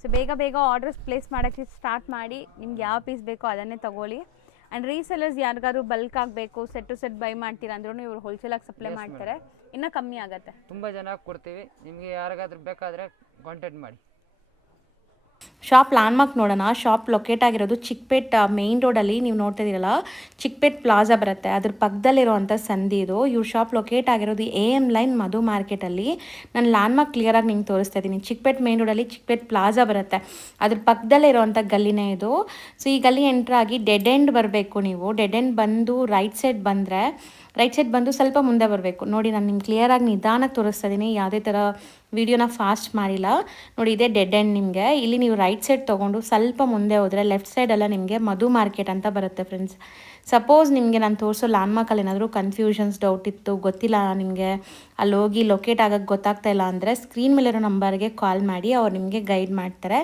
ಸೊ ಬೇಗ ಬೇಗ ಆರ್ಡರ್ಸ್ ಪ್ಲೇಸ್ ಮಾಡೋಕ್ಕೆ ಸ್ಟಾರ್ಟ್ ಮಾಡಿ, ನಿಮ್ಗೆ ಯಾವ ಪೀಸ್ ಬೇಕೋ ಅದನ್ನೇ ತಗೊಳ್ಳಿ. ಆ್ಯಂಡ್ ರೀಸೆಲ್ಲರ್ಸ್ ಯಾರಿಗಾದ್ರು ಬಲ್ಕ್ ಆಗಬೇಕು, ಸೆಟ್ ಟು ಸೆಟ್ ಬೈ ಮಾಡ್ತೀರಾ ಅಂದ್ರೂ ಇವರು ಹೋಲ್ಸೇಲಾಗಿ ಸಪ್ಲೈ ಮಾಡ್ತಾರೆ, ಇನ್ನೂ ಕಮ್ಮಿ ಆಗುತ್ತೆ. ತುಂಬ ಜನ ಕೊಡ್ತೀವಿ, ನಿಮಗೆ ಯಾರಿಗಾದ್ರೂ ಬೇಕಾದರೆ ಕಾಂಟ್ಯಾಕ್ಟ್ ಮಾಡಿ. ಶಾಪ್ ಲ್ಯಾಂಡ್ಮಾರ್ಕ್ ನೋಡೋಣ. ಶಾಪ್ ಲೊಕೇಟ್ ಆಗಿರೋದು ಚಿಕ್ಕಪೇಟ್ ಮೇನ್ ರೋಡಲ್ಲಿ. ನೀವು ನೋಡ್ತಾ ಇದ್ದೀರಲ್ಲ, ಚಿಕ್ಕಪೇಟ್ ಪ್ಲಾಜಾ ಬರುತ್ತೆ, ಅದ್ರ ಪಕ್ಕದಲ್ಲಿರುವಂಥ ಸಂಧಿ ಇದು. ಇವ್ರ ಶಾಪ್ ಲೊಕೇಟ್ ಆಗಿರೋದು AM ಲೈನ್ ಮಧು ಮಾರ್ಕೆಟಲ್ಲಿ. ನಾನು ಲ್ಯಾಂಡ್ಮಾರ್ಕ್ ಕ್ಲಿಯರಾಗಿ ನಿಮ್ಗೆ ತೋರಿಸ್ತಾ ಇದ್ದೀನಿ. ಚಿಕ್ಕಪೇಟ್ ಮೇನ್ ರೋಡಲ್ಲಿ ಚಿಕ್ಕಪೇಟ್ ಪ್ಲಾಜಾ ಬರುತ್ತೆ, ಅದ್ರ ಪಕ್ಕದಲ್ಲೇ ಇರೋವಂಥ ಗಲ್ಲಿನೇ ಇದು. ಸೊ ಈ ಗಲ್ಲಿ ಎಂಟ್ರಾಗಿ ಡೆಡ್ ಎಂಡ್ ಬರಬೇಕು ನೀವು. ಡೆಡ್ ಎಂಡ್ ಬಂದು ರೈಟ್ ಸೈಡ್ ಬಂದು ಸ್ವಲ್ಪ ಮುಂದೆ ಬರಬೇಕು ನೋಡಿ. ನಾನು ನಿಮ್ಗೆ ಕ್ಲಿಯರಾಗಿ ನಿಧಾನಕ್ಕೆ ತೋರಿಸ್ತಾ ಇದ್ದೀನಿ, ಯಾವುದೇ ಥರ ವಿಡಿಯೋನ ಫಾಸ್ಟ್ ಮಾಡಿಲ್ಲ ನೋಡಿ. ಇದೇ ಡೆಡ್ ಎಂಡ್. ನಿಮಗೆ ಇಲ್ಲಿ ನೀವು ರೈಟ್ ಸೈಡ್ ತೊಗೊಂಡು ಸ್ವಲ್ಪ ಮುಂದೆ ಹೋದರೆ ಲೆಫ್ಟ್ ಸೈಡೆಲ್ಲ ನಿಮಗೆ ಮಧು ಮಾರ್ಕೆಟ್ ಅಂತ ಬರುತ್ತೆ ಫ್ರೆಂಡ್ಸ್. ಸಪೋಸ್ ನಿಮಗೆ ನಾನು ತೋರಿಸೋ ಲ್ಯಾಂಡ್ಮಾರ್ಕಲ್ಲಿ ಏನಾದರೂ ಕನ್ಫ್ಯೂಷನ್ಸ್ ಡೌಟ್ ಇತ್ತು, ಗೊತ್ತಿಲ್ಲ ನಿಮಗೆ, ಅಲ್ಲಿ ಹೋಗಿ ಲೊಕೇಟ್ ಆಗೋಕ್ಕೆ ಗೊತ್ತಾಗ್ತಾ ಇಲ್ಲ ಅಂದರೆ ಸ್ಕ್ರೀನ್ ಮೇಲಿರೋ ನಂಬರ್ಗೆ ಕಾಲ್ ಮಾಡಿ, ಅವ್ರು ನಿಮಗೆ ಗೈಡ್ ಮಾಡ್ತಾರೆ.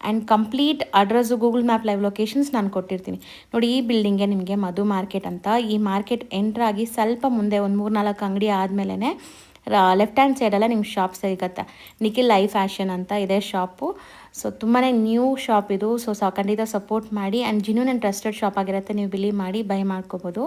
And complete address Google map live locations ನಾನು ಕೊಟ್ಟಿರ್ತೀನಿ ನೋಡಿ. ಈ ಬಿಲ್ಡಿಂಗ್ಗೆ ನಿಮಗೆ ಮಧು ಮಾರ್ಕೆಟ್ ಅಂತ. ಈ ಮಾರ್ಕೆಟ್ ಎಂಟ್ರಾಗಿ ಸ್ವಲ್ಪ ಮುಂದೆ ಒಂದು 3-4 ಅಂಗಡಿ ಆದಮೇಲೆ ಲೆಫ್ಟ್ ಹ್ಯಾಂಡ್ ಸೈಡೆಲ್ಲ ನಿಮ್ಗೆ ಶಾಪ್ ಸಿಗುತ್ತೆ. ನಿಖಿಲ್ ಲೈಫ್ ಫ್ಯಾಷನ್ ಅಂತ ಇದೆ ಶಾಪು. ಸೊ ತುಂಬಾ ನ್ಯೂ ಶಾಪ್ ಇದು. ಸೊ ಖಂಡಿತ ಸಪೋರ್ಟ್ ಮಾಡಿ. And genuine and trusted shop ಆಗಿರುತ್ತೆ, ನೀವು ಬಿಲೀವ್ ಮಾಡಿ ಬೈ ಮಾಡ್ಕೋಬೋದು.